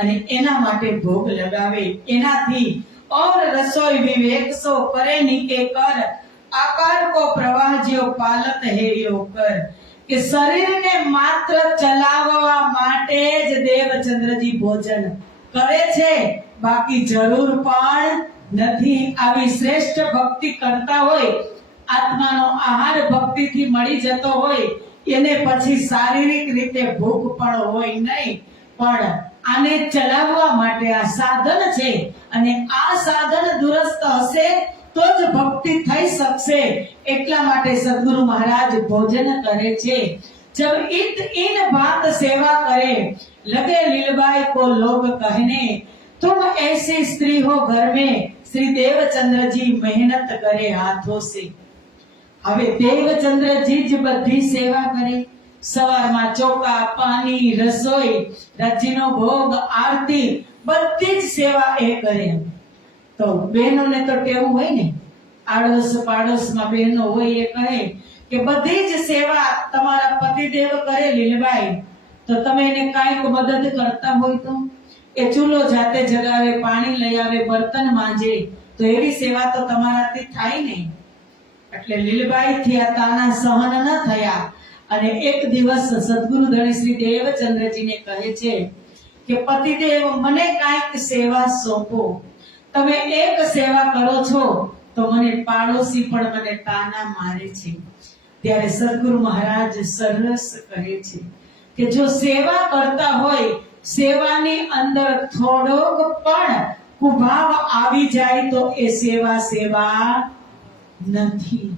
અને એના માટે ભોગ લગાવે. એનાથી और रसोई विवेक सो करे निके कर आकार को प्रवाह जो पालत है यो कर. કે શરીરને માત્ર ચલાવવા માટે જ દેવચંદ્રજી ભોજન કરે છે, બાકી જરૂર પણ નથી. આવી શ્રેષ્ઠ ભક્તિ કરતા હોય, આત્માનો આહાર ભક્તિથી મળી જતો હોય, એને પછી શારીરિક રીતે ભૂખ પણ હોય નહીં. પણ આને ચલાવવા માટે આ સાધન છે, અને આ સાધન દુરસ્ત હશે તો જ ભક્તિ થઈ શકશે. એટલા માટે સદગુરુ મહારાજ ભોજન કરે છે. जब इत इन बात सेवा करे लगे लीलबाई को लोग कहने, तुम ऐसी स्त्री हो घर में श्री देवचंद्र जी मेहनत करे हाथों से. હવે દેવચંદ્રજી જ બધી સેવા કરે. સવારમાં ચોખા, પાણી, રસોઈ, રાજ્યનો ભોગ, આરતી, બધી જ સેવા એ કરે. તો બહેનોને તો ટેવું હોય ને, આડોશ પાડોશમાં બહેનો હોય એ કહે કે બધી જ સેવા તમારા પતિદેવ કરે લીલબાઈ, તો તમે એને કાંઈક મદદ કરતા હોય તો એ ચૂલો જાતે જગાવે, પાણી લઈ આવે, બર્તન માંજે, તો એવી સેવા તો તમારાથી થાય નહીં. એટલે લીલબાઈ થી આ તાના સહન ન થયા અને એક દિવસ સદગુરુ ધણી શ્રી દેવચંદ્રજીને કહે છે કે પતિદેવ મને કાંઈક સેવા સોંપો. તમે એક સેવા કરો છો તો મને પાડોશી પણ મને તાના મારે છે. ત્યારે સદગુરુ મહારાજ સરસ કહે છે કે જો સેવા કરતા હોય, સેવાની અંદર થોડોક પણ કુભાવ આવી જાય તો એ સેવા સેવા નથી.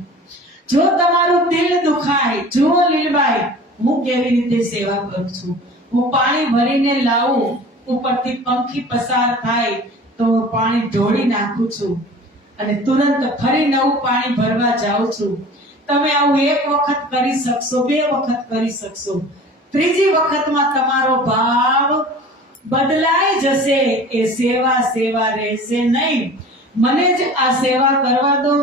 જો તમારું દિલ દુખાય, જુઓ લીલબાઈ, હું કેવી રીતે સેવા કરું છું. હું પાણી ભરીને લાવું, ઉપરથી પંખી પસાર થાય તો પાણી ઢોળી નાખું છું અને તુરંત ફરી નવું પાણી ભરવા જાઉં છું. તમે આવું એક વખત કરી શકશો, બે વખત કરી શકશો, ત્રીજી વખતમાં તમારો ભાવ બદલાઈ જશે. એ સેવા સેવા રહેશે નહીં. મને જ આ સેવા કરવા દો.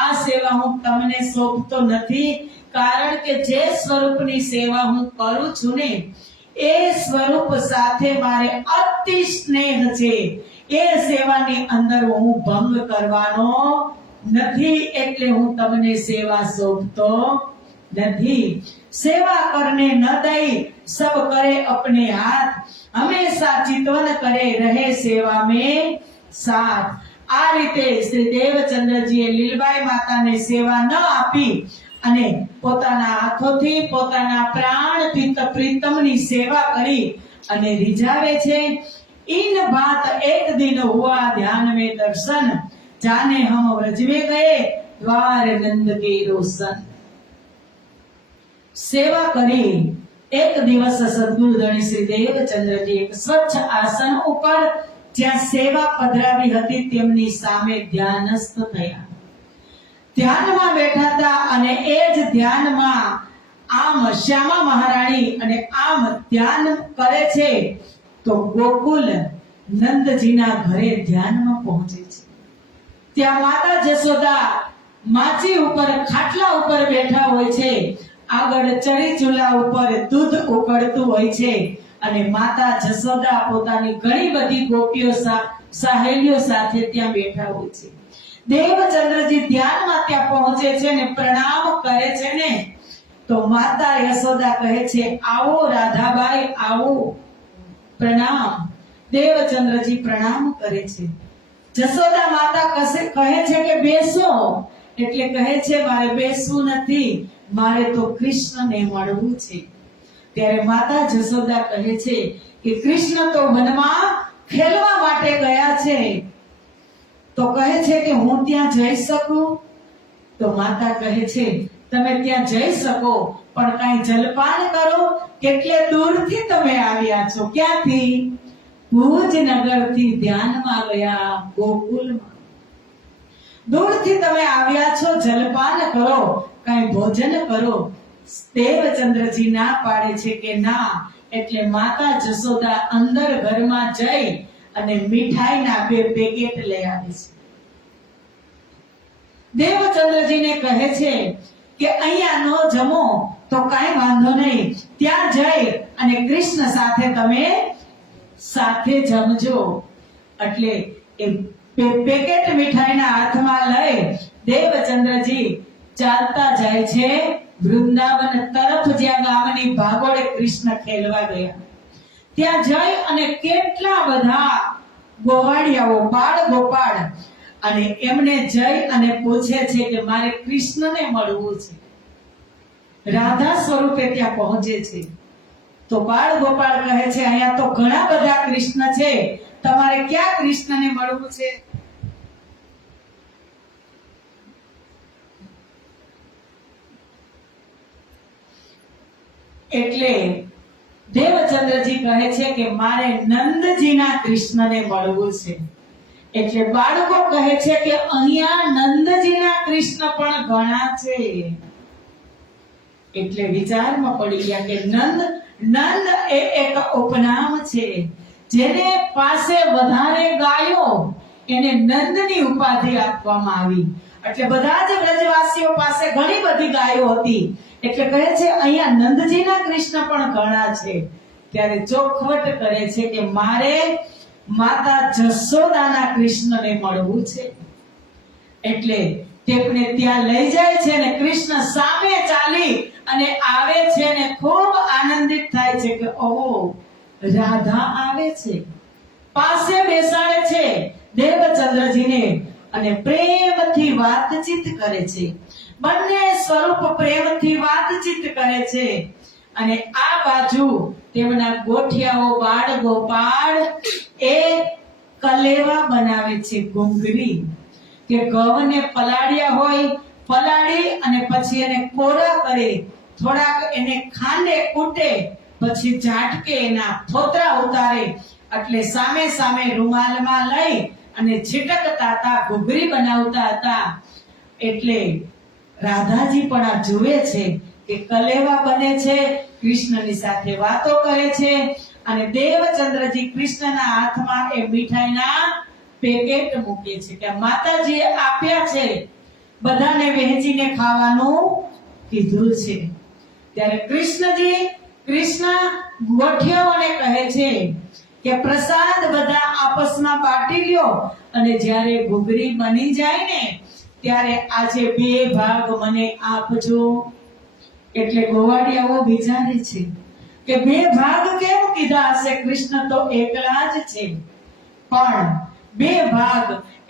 આ સેવા હું તમને સોંપતો નથી, કારણ કે જે સ્વરૂપની સેવા હું કરું છું ને, એ સ્વરૂપ સાથે મારે અતિ સ્નેહ છે. એ સેવાની અંદર હું ભંગ કરવાનો નથી, એટલે હું તમને સેવા સોંપતો નથી. સેવા કરને ન દઈ સબ કરે અપને હાથ, હંમેશા ચિતવન કરે રહે સેવા में साथ. આ રીતે શ્રી દેવચંદ્રજીએ લીલબાઈ માતાને સેવા ન આપી અને પોતાના હાથોથી પોતાના પ્રાણ પ્રીતમની સેવા કરી અને રીઝાવે છે. इन बात एक दिन हुआ ध्यान में दर्शन, जाने हम व्रज में गए द्वार नंद के रोशन. સેવા કરી એક દિવસ સદગુરુ ધણી શ્રી દેવચંદ્રજી એક સ્વચ્છ આસન ઉપર જ્યાં સેવા પધરાવી હતી તેમની સામે ધ્યાનસ્થ થયા. ધ્યાનમાં બેઠા હતા અને એ જ ધ્યાનમાં આમ શ્યામા મહારાણી અને આમ ધ્યાન કરે છે તો ગોકુલ નંદજીના ઘરે ધ્યાનમાં પહોંચે છે. ત્યાં માતા જશોદા માચી ઉપર ખાટલા ઉપર બેઠા હોય છે. આગળ ચરી ચૂલા ઉપર દૂધ ઉકળતું હોય છે અને માતા જશોદા પોતાની ઘણી બધી ગોપીઓ સહેલીઓ સાથે ત્યાં બેઠા હોય છે. દેવચંદ્રજી ધ્યાનમાં ત્યાં પહોંચે છે ને પ્રણામ કરે છે ને તો માતા યશોદા કહે છે, આવો રાધાબાઈ, આવો, પ્રણામ. દેવચંદ્રજી પ્રણામ કરે છે. જશોદા માતા કહે છે કે બેસો. એટલે કહે છે મારે બેસવું નથી, મારે તો કૃષ્ણને મળવું છે. ત્યારે માતા જશોદા કહે છે કે કૃષ્ણ તો વનમાં ખેલવા માટે ગયા છે, તો કહે છે કે હું ત્યાં જઈ શકું? તો માતા કહે છે તમે ત્યાં જઈ શકો, પણ કઈ જલપાન કરો. કેટલે દૂરથી તમે આવ્યા છો? ક્યાંથી? ભુજનગરથી ધ્યાનમાં ગયા ગોકુલમાં. દૂરથી તમે આવ્યા છો, જલપાન કરો, કઈ ભોજન કરો. દેવચંદ્રજી ના પાડે છે કે ના. એટલે માતા જશોદા અંદર ઘરમાં જઈ અને મીઠાઈના 2 પેકેટ લઈ આવે છે. દેવચંદ્રજીને કહે છે કે અહીંયા નો જમો તો કાંઈ વાંધો નહીં, ત્યાં જઈ અને કૃષ્ણ સાથે તમે સાથે જમજો. એટલે એ પેકેટ મીઠાઈના હાથમાં લઈ દેવચંદ્રજી ચાલતા જાય છે વૃંદાવન તરફ, જ્યાં ગામની ભાગોળે કૃષ્ણ ખેલવા ગયા. ત્યાં જઈ અને કેટલા બધા ગોવાળિયાઓ, બાળ ગોપાળ, અને એમને જઈ અને પૂછે છે કે મારે કૃષ્ણને મળવું છે. રાધા સ્વરૂપે ત્યાં પહોંચે છે. તો બાળ ગોપાળ કહે છે અહીંયા તો ઘણા બધા કૃષ્ણ છે, તમારે ક્યાં કૃષ્ણને મળવું છે? એટલે દેવચંદ્રજી કહે છે કે મારે નંદજીના કૃષ્ણને મળવું છે. એટલે બાળકો કહે છે કે અહીંયા નંદજીના કૃષ્ણ પણ ઘણા છે. એટલે વિચારમાં પડી ગયા કે નંદ એ એક ઉપનામ છે. જેને પાસે વધારે ગાયો એને નંદની ઉપાધિ આપવામાં આવી. એટલે બધા જ વ્રજવાસીઓ પાસે ઘણી બધી ગાયો હતી. એટલે કહે છે અહીંયા નંદજીના કૃષ્ણ પણ ઘણા છે. ત્યારે ચોખવટ કરે છે કે મારે માતા જશોદાના કૃષ્ણને મળવું છે. એટલે તેમને ત્યાં લઈ જાય છે ને કૃષ્ણ સામે ચાલી અને આવે છે ને ખૂબ આનંદિત થાય છે કે ઓહો રાધા આવે છે. પાસે બેસાડે છે દેવચંદ્રજીને અને પ્રેમથી વાતચીત કરે છે. બંને સ્વરૂપ પ્રેમથી વાતચીત કરે છે. અને આ બાજુ તેમના ગોઠિયાઓ બાળ ગોપાળ એ કલેવા બનાવે છે, ઘૂંઘરી, કે ઘઉંને પલાળ્યા હોય, પલાળી અને પછી એને કોરા કરે, થોડાક એને ખાંડે કૂટે, પછી ઝાટકે એના ફોતરા ઉતારે. એટલે સામે સામે રૂમાલમાં લઈ અને છીટકતા હતા, ઘૂંઘરી બનાવતા હતા. એટલે રાધાજી પણ આ જુએ છે કે કલેવા બને છે, કૃષ્ણની સાથે વાતો કરે છે. અને દેવચંદ્રજી કૃષ્ણના હાથમાં એ મીઠાઈના પેકેટ મૂકે છે કે માતાજીએ આપ્યા છે, બધાને વહેંચીને ખાવાનું કીધું છે. ત્યારે કૃષ્ણ ગોઠિયાઓને કહે છે કે પ્રસાદ બધા આપસમાં બાટી લ્યો, અને જ્યારે ઘૂઘરી બની જાય ને ત્યારે આજે 2 ભાગ મને આપજો. એટલે ગોવાળિયાઓ વિચારે છે કે 2 ભાગ કેમ કીધા હશે? કૃષ્ણ તો એકલા જ છે. પણ 2 ભાગ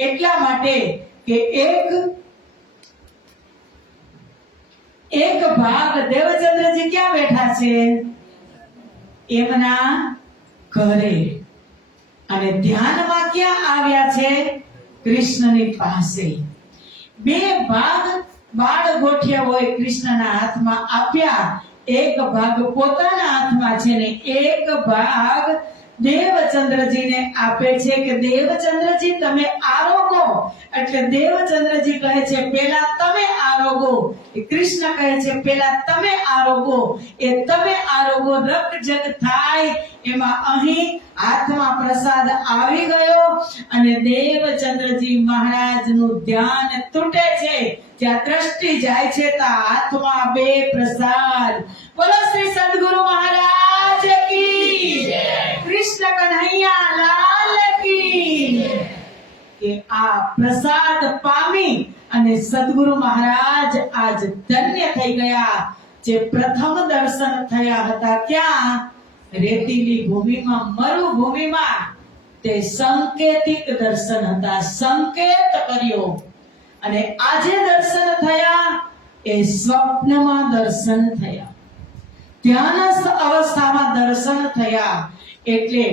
એટલા માટે કે એક ભાગ દેવચંદ્રજી ક્યાં બેઠા છે? એમના ઘરે. અને ધ્યાનમાં ક્યાં આવ્યા છે? કૃષ્ણની પાસે. 2 ભાગ બાળ ગોઠિયાઓએ કૃષ્ણના હાથમાં આપ્યા. એક ભાગ પોતાના હાથમાં છે ને એક ભાગ દેવચંદ્રજીને આપે છે કે દેવચંદ્રજી તમે આરોગો. એટલે દેવચંદ્રજી કહે છે પેલા તમે આરોગો. કૃષ્ણ કહે છે પેલા તમે આરોગો. એ તમે આરોગો રકજગ થાય એમાં અહીં હાથમાં પ્રસાદ આવી ગયો અને દેવચંદ્રજી મહારાજનું ધ્યાન તૂટે છે. જ્યાં દ્રષ્ટિ જાય છે ત્યાં હાથમાં 2 પ્રસાદ. બોલો શ્રી સદગુરુ મહારાજ કી જય, કૃષ્ણ કન્હૈયા લાલ કી. કે આ પ્રસાદ પામી અને સદગુરુ મહારાજ આજ ધન્ય થઈ ગયા. જે પ્રથમ દર્શન થયા હતા ક્યાં? રેતીલી ભૂમિમાં, મરુભૂમિમાં. તે સંકેતિક દર્શન હતા. સંકેત કર્યો અને આજે દર્શન થયા એ સ્વપ્નમાં દર્શન થયા, ધ્યાનસ્થ અવસ્થામાં દર્શન થયા, એટલે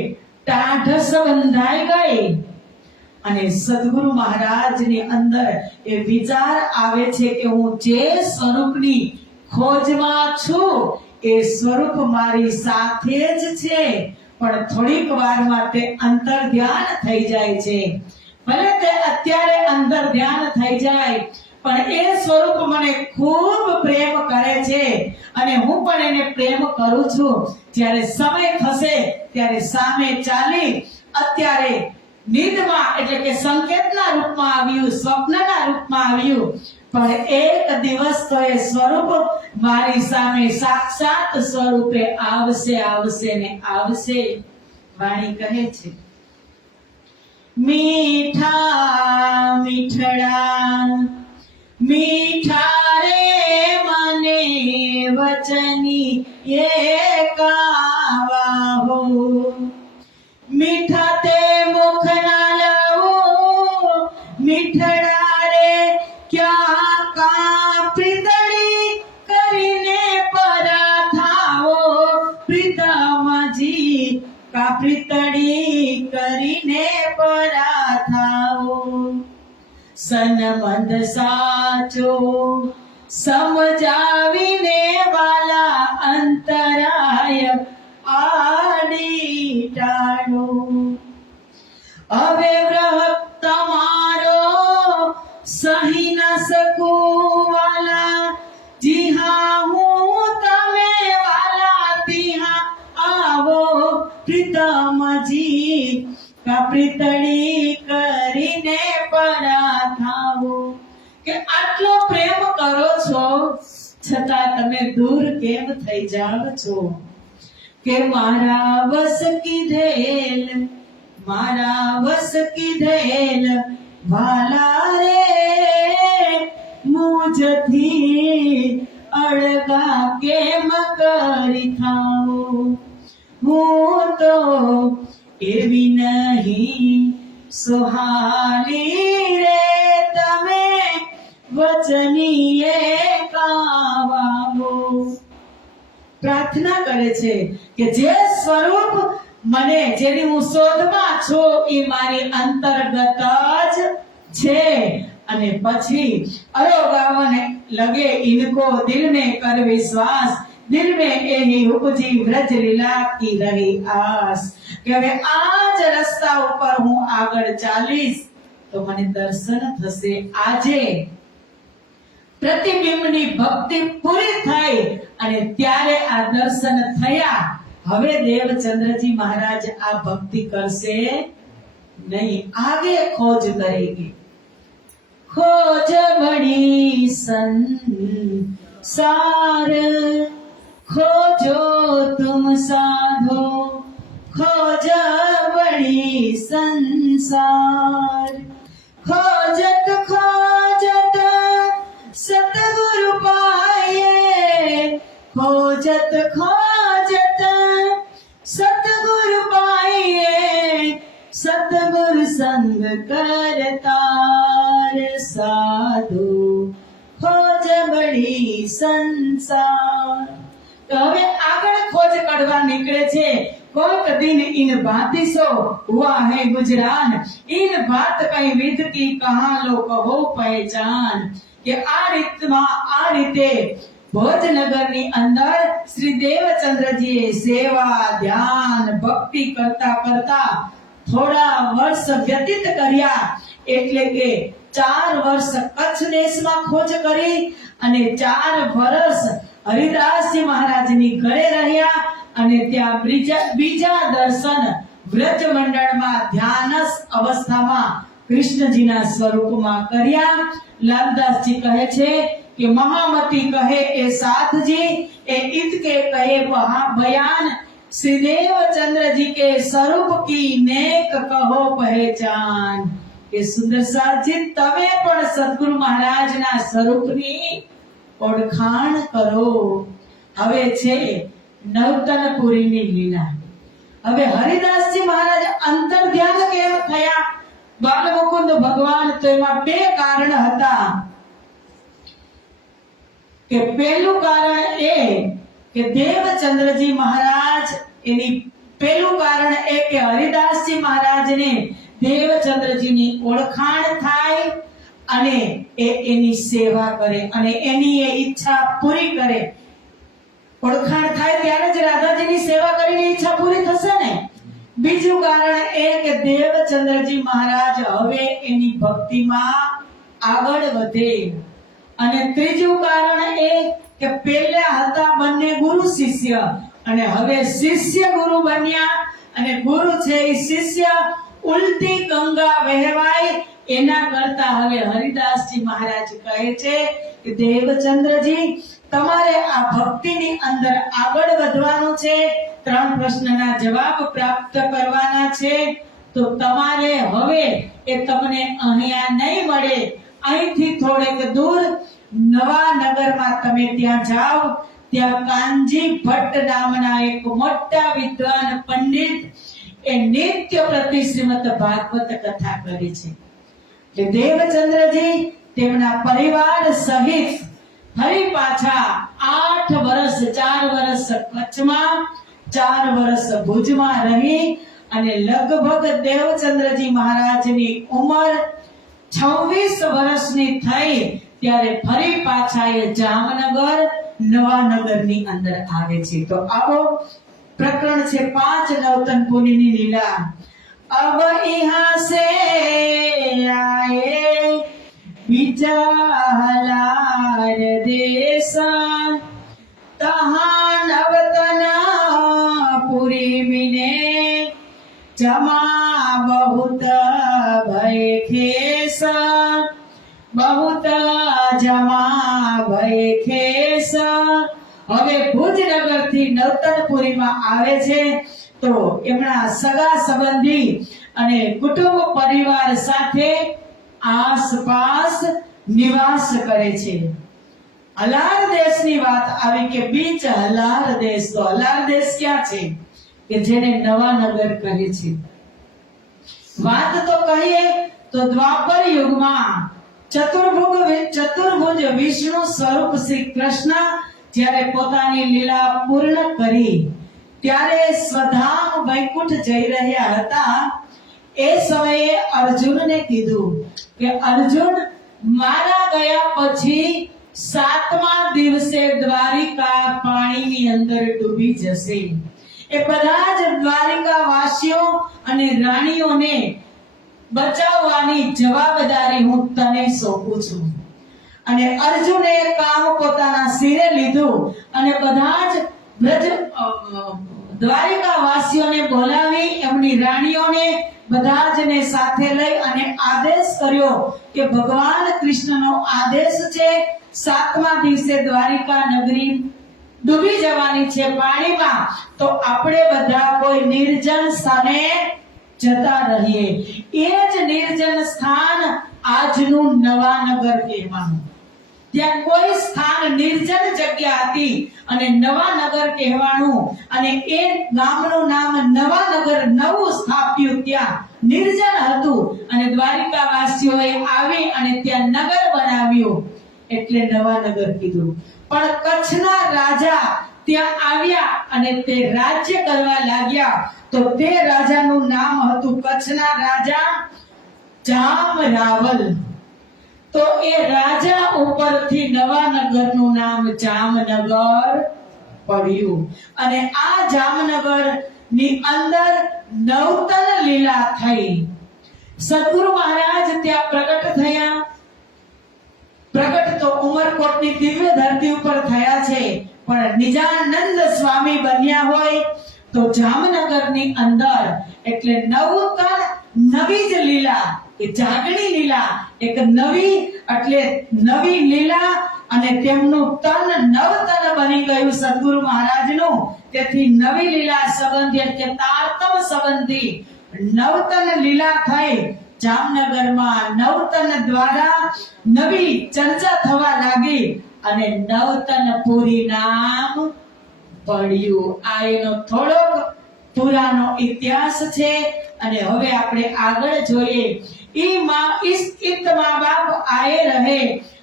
ટાઢસ બંધાઈ ગઈ અને સદગુરુ મહારાજની અંદર એ વિચાર આવે છે કે હું જે સ્વરૂપની ખોજમાં છું એ સ્વરૂપ મારી સાથે જ છે, પણ થોડીક વારમાં તે અંતર ધ્યાન થઈ જાય છે. ભલે તે અત્યારે અંદર ધ્યાન થઈ જાય, પણ એ સ્વરૂપ મને ખૂબ પ્રેમ કરે છે અને હું પણ એને પ્રેમ કરું છું. જ્યારે સમય થશે ત્યારે સામે ચાલી, અત્યારે નિંદમાં એટલે કે સંકેતના રૂપમાં આવ્યું, સ્વપ્નના રૂપમાં આવ્યું, પણ એક દિવસ તો એ સ્વરૂપ મારી સામે સાક્ષાત સ્વરૂપે આવશે, આવશે ને આવશે. વાણી કહે છે, મીઠા મીઠડા મીઠા રે મને વચની એકાવા હો, મીઠા તે મુખ ના લઉં, મીઠડા રે ક્યાં કા પ્રીતડી કરીને પરાથાઓ, પ્રીતમજી કા પ્રીતડી કરીને પરાથાઓ. સનમંદ સાચો સમજાવીને વાલા અંતરાય આડી ટાળો. હવે વ્રત તમારો સહી ન શકું વાલા, જી હા હું તમે વાલા તિહા આવો, પ્રીતમજી કા પ્રીતડી કરીને પરાથાઓ. કે આટલો પ્રેમ કરો છો છતાં તમે દૂર કેમ થઈ જાવ છો? કે મારા વસ કીધેલ, મારા વસ કીધેલ વાલા રે મુજથી અળગા કેમ કરી થાઓ. હું તો એવી નહીં સુહાલી રે તમે વચની એકાવાઓ. પ્રાર્થના કરે છે કે જે સ્વરૂપ મને જેની હું શોધમાં છું એ મારી અંતર્ગત જ છે. અને પછી અરોગાવને લગે ઇनको દિલ में कर विश्वास, दिल में यही उपजी व्रज लीला की रही आस. કે હવે આ જ રસ્તા ઉપર હું આગળ ચાલીશ તો મને દર્શન થશે. આજે પ્રતિબિંબની ભક્તિ પૂરી થઈ અને ત્યારે આ દર્શન થયા. હવે દેવચંદ્રજી મહારાજ આ ભક્તિ કરશે નહીં, આગે ખોજ કરેગી. खोज बड़ी संसार, खोजो तुम साधो, खोज बड़ी संसार. खोजत खोजत सतगुरु पाए, खोजत खोजत सतगुरु पाए, सतगुरु संग करतार साधु, खोज बड़ी संसार. તો હવે આગળ ખોજ કાઢવા નીકળે છે. કોક દિન ઇન ભાતીસો હુઆ હે ગુજરાન, ઇન બાત કઈ વિધ કી કહા લો કહો પહેચાન. કે આ રીતે ભોજનગરની અંદર શ્રી દેવચંદ્રજીએ સેવા, ધ્યાન, ભક્તિ કરતા કરતા થોડા વર્ષ વ્યતીત કર્યા. એટલે કે 4 વર્ષ કચ્છ દેશમાં ખોજ કરી અને 4 વર્ષ હરિદાસજી મહારાજની ઘરે રહ્યા અને ત્યાં બીજા દર્શન વ્રજ મંડળમાં ધ્યાનસ્થ અવસ્થામાં કૃષ્ણજીના સ્વરૂપમાં કર્યા. લાલદાસજી કહે છે કે મહામતી કહે એ સાધજી એ ઈદ કે કહે બયાન, श्री देवचंद्र जी के स्वरूप की नेक कहो पहचान. કે સુંદર સાજી તમે પણ સદગુરુ મહારાજના સ્વરૂપની ઓળખાણ કરો. હવે છે નવતનપુરીની લીલા. હવે હરિદાસજી મહારાજ અંતર ધ્યાન કેમ થયા બાલમુકુંદ ભગવાન, તો એમાં બે કારણ હતા. કે પહેલું કારણ એ કે દેવચંદ્રજી મહારાજ, એની પહેલું કારણ એ કે હરિદાસજી મહારાજને દેવચંદ્રજીની ઓળખાણ થાય અને એની સેવા કરે અને એની એ ઈચ્છા પૂરી કરે. ઓળખાણ થાય ત્યારે જ રાધાજીની સેવા કરીને ઈચ્છા પૂરી થશે ને. બીજું કારણ એ કે દેવચંદ્રજી મહારાજ હવે એની ભક્તિમાં આગળ વધે. અને ત્રીજું કારણ એ કે પહેલા હતા બંને ગુરુ શિષ્ય અને હવે શિષ્ય ગુરુ બન્યા અને ગુરુ છે એ શિષ્ય ઉલટી ગંગા વહેવાય એના કરતા હવે હરિદાસજી મહારાજ કહે છે કે દેવચંદ્રજી, તમારે આ ભક્તિની અંદર આગળ વધવાનું છે, 3 પ્રશ્નના જવાબ પ્રાપ્ત કરવાના છે. તો તમારે હવે એ તમને અહીંયા નહીં મળે, અહીંથી થોડેક દૂર નવાનગરમાં તમે ત્યાં જાઓ. ત્યાં કાનજી ભટ્ટ નામના એક મોટા વિદ્વાન પંડિત એ નિત્ય પ્રતિ શ્રીમદ ભાગવત કથા કરી છે. કે દેવચંદ્રજી તેમના પરિવાર સહિત ફરી પાછા 8 વર્ષ, 4 વર્ષ કચ્છમાં, 4 વર્ષ ભુજમાં રહી અને લગભગ દેવચંદ્રજી મહારાજની ઉંમર 26 વર્ષની થઈ ત્યારે ફરી પાછા એ જામનગર નવાનગરની અંદર આવે છે. તો આવો પ્રકરણ છે 5 નવતનપુરીની લીલા. अब यहाँ से आए विचार देशा, तहाँ नवतनपुरी मिने जमा बहुत भय खेसा, बहुत जमा भय खेसा. હવે ભુજનગર થી નવતનપુરીમાં આવે છે તો એમના સગા સંબંધી અને કુટુંબ પરિવાર સાથે આસપાસ નિવાસ કરે છે. હલાર દેશની વાત આવી કે બીચ હલાર દેશ. તો હલાર દેશ ક્યાં છે કે જેને નવાનગર કહે છે. વાત તો કહીએ તો દ્વાપર યુગમાં ચતુર્ભુજ વિષ્ણુ સ્વરૂપ શ્રી કૃષ્ણ જ્યારે પોતાની લીલા પૂર્ણ કરી ત્યારે સ્વધામ વૈકુંઠ જઈ રહ્યા હતા. એ સમયે અર્જુનને કીધું કે અર્જુન, મારા ગયા પછી 7મા દિવસે દ્વારિકા પાણીની અંદર ડૂબી જશે. એ બધા જ દ્વારિકા વાસીઓ અને રાણીઓને બચાવવાની જવાબદારી હું તને સોંપું છું. અને અર્જુને કામ પોતાના સિરે લીધું અને બધા જ દ્વારિકા વાસીઓને બોલાવી એમની રાણીઓને બધા જને સાથે લઈ અને આદેશ કર્યો કે ભગવાન કૃષ્ણનો આદેશ છે 7મા દિવસે દ્વારિકા નગરી ડૂબી જવાની છે પાણીમાં, તો આપણે બધા કોઈ નિર્જન સ્થાને જતા રહીએ. એ જ નિર્જન સ્થાન આજનું નવાનગર કહેવાનું. ત્યાં કોઈ સ્થાન નિર્જન જગ્યા હતી અને નવાનગર કહેવાનું. અને એ ગામનું નામ નવાનગર, નવું સ્થાપ્યું, ત્યાં નિર્જન હતું અને દ્વારિકા વાસીઓએ આવી અને ત્યાં નગર બનાવ્યું એટલે નવાનગર કીધું. પણ કચ્છના રાજા ત્યાં આવ્યા અને તે રાજ્ય કરવા લાગ્યા. તો તે રાજાનું નામ હતું કચ્છના રાજા જામ રાવલ. તો એ રાજા ઉપરથી નવાનગરનું નામ જામનગર પડ્યું. અને આ જામનગર ની અંદર નવતન લીલા થઈ. સદગુરુ મહારાજ ત્યાં પ્રગટ થયા. પ્રગટ તો ઉમરકોટની દિવ્ય ધરતી ઉપર થયા છે, પણ નિજાનંદ સ્વામી બન્યા હોય તો જામનગરની અંદર એટલે નવતન, નવી જ લીલા, એ જાગણી લીલા, એક નવી એટલે નવી લીલા. અને તેમનું તન નવતન બની ગયું સદગુરુ મહારાજનું. તેથી નવી લીલા સંબંધી એટલે તારતમ સંબંધી નવતન લીલા થઈ. જામનગરમાં નવતન દ્વારા નવી ચર્ચા થવા લાગી અને નવતનપુરી નામ પડ્યું. આ એનો થોડોક પુરાનો ઇતિહાસ છે. અને હવે આપણે આગળ જોઈએ। ઈ માં ઈત માં બાપ આए रहे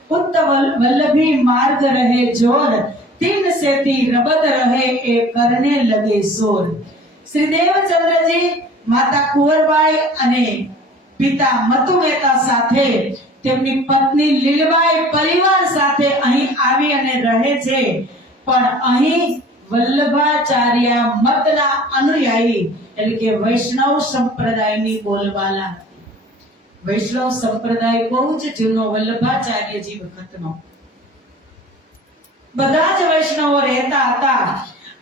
पुत वल्लभी मार्ग रहे जोर तीन सेती रबद रहे ए करने लगे शोर। श्री देवचंद्रजी माता कुंवरबाई અને પિતા મતુ મહેતા સાથે તેમની પત્ની લીલબાઈ પરિવાર સાથે અહીં આવી અને રહે છે, પણ અહીં વલ્લભાચાર્ય મતના અનુયાયી એટલે કે વૈષ્ણવ સંપ્રદાયની બોલબાલા। વૈષ્ણવ સંપ્રદાય બહુ જ જૂનો વલ્લભાચાર્યજી વખતનો। બધા જ વૈષ્ણવો રહેતા હતા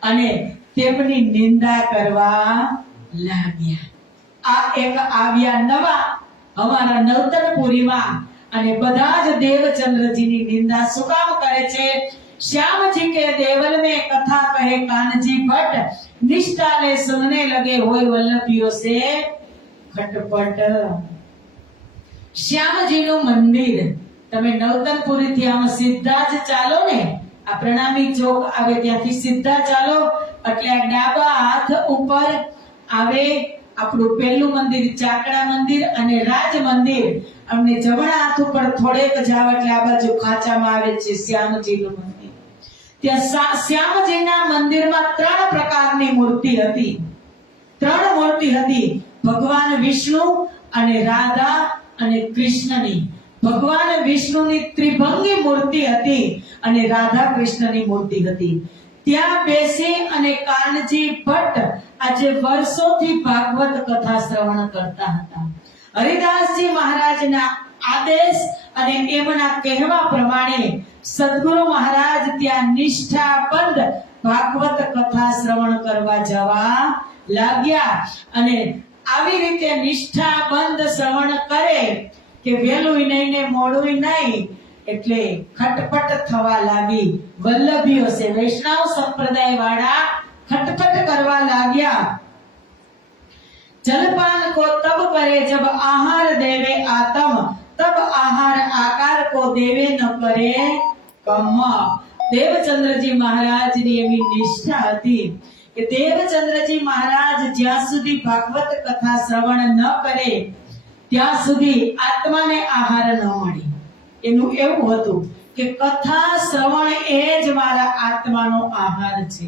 અને તેમની નિંદા કરવા લાગ્યા। આ એક આવ્યા નવા અમારા નવતરપુરીમાં અને બધા જ દેવચંદ્રજીની નિંदा શું કામ કરે છે? श्याम जी के देवल में कथा कहे कानजी भट्ट निष्ठा ले सुनने लगे होय वल्लभियों से खटपट। श्यामजी નું મંદિર તમે નવતરપુરી થી આમ સીધા જ ચાલો ને, આ પ્રણામી ચોક આવે ત્યાંથી સીધા ચાલો એટલે આ ડાબા હાથ ઉપર આવે આપણું પહેલું મંદિર ચાકડા મંદિર અને રાજ મંદિર, અને જમણા હાથ ઉપર થોડેક જાવ એટલે આ બાજુ ખાંચામાં આવે છે શ્યામજીનું મંદિર। ત્યાં શ્યામજીના મંદિરમાં ત્રણ પ્રકારની મૂર્તિ હતી। ત્રણ મૂર્તિ હતી, ભગવાન વિષ્ણુ અને રાધા અને કૃષ્ણની। ભગવાન વિષ્ણુની ત્રિભંગી મૂર્તિ હતી અને રાધા કૃષ્ણની મૂર્તિ હતી। ત્યાં બેસી અને કાનજી ભટ્ટ આજે વર્ષોથી ભાગવત કથા શ્રવણ કરતા હતા। હરિદાસજી મહારાજના આદેશ અને એમના કહેવા પ્રમાણે સદગુરુ મહારાજ ત્યાં નિષ્ઠાબંધ ભાગવત કથા શ્રવણ કરવા જવા લાગ્યા અને આવી રીતે નિષ્ઠાબંધ શ્રવણ કરે કે વહેલું નહીં ને મોડું નહીં એટલે ખટપટ થવા લાગી। વલ્લભીઓ છે વૈષ્ણવ સંપ્રદાય વાળા खटपट करवा लाग्या। जलपान को तब करे जब आहार देवे आत्म, तब आहार आकार को देवे न करे कम। देवचंद्रजी महाराज ની એવી નિષ્ઠા હતી કે દેવચંદ્રજી મહારાજ જ્યાં સુધી ભાગવત કથા શ્રવણ ન કરે ત્યાં સુધી આત્માને આહાર ન મળે। એનું એવું હતું કે કથા શ્રવણ એ જ મારા આત્માનો આહાર છે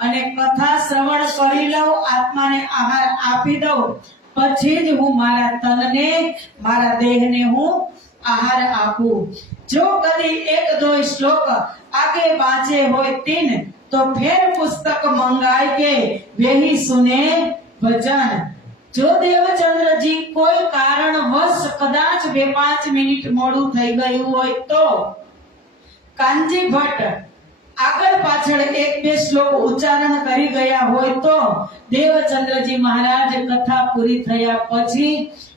અને કથા શ્રવણ કરી લઉં, આત્માને આહાર આપી દઉં, પછી જ હું મારા તનને મારા દેહને હું આહાર આપું। જો કદી એક દો શ્લોક આગે બાંચે હોય तीन तो फिर पुस्तक मंगाई के वेही सुने भजन। जो देवचंद्रजी कोई कारणवश कदाच 2-5 મિનિટ મોડું થઈ ગયું હોય તો કાનજી ભટ્ટ આગળ પાછળ 1-2 શ્લોક ઉચ્ચારણ કરી ગયા હોય તો દેવચંદ્રજી મહારાજ કથા પૂરી થયા પછી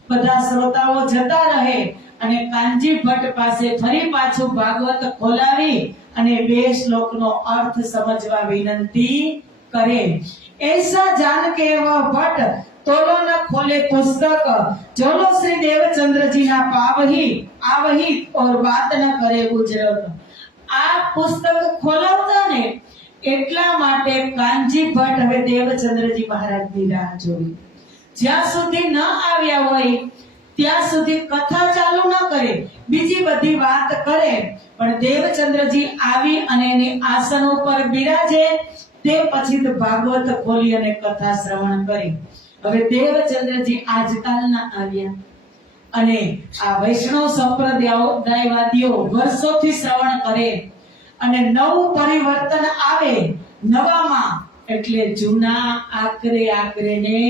બધા શ્રોતાઓ જતા રહે અને કાનજી ભટ્ટ પાસે ફરી પાછું ભાગવત ખોલાવી અને 2 શ્લોકનો અર્થ સમજવા વિનંતી કરે। ऐसा जान के वह भट्ट तोलो न खोले पुस्तक, जोलो श्री देवचंद्रजी ना पावही आवही और बात न करे गुजरत। आ पुस्तक खोलावता ने એટલા માટે કાનજી ભટ્ટ હવે દેવચંદ્રજી મહારાજની રાહ જોઈ। જ્યાં સુધી ન આવ્યા હોય ત્યાં સુધી કથા ચાલુ ન કરે, બીજી બધી વાત કરે, પણ દેવચંદ્રજી આવી અને એની આસન ઉપર બિરાજે તે પછી તો ભાગવત ખોલી અને કથા શ્રવણ કરે। હવે દેવચંદ્રજી આજકાલના આવ્યા અને આ વૈષ્ણવ સંપ્રદાયવાદીઓ વર્ષોથી શ્રવણ કરે અને નવું પરિવર્તન આવે। નવામાં એટલે જૂના આકરે આકરે ને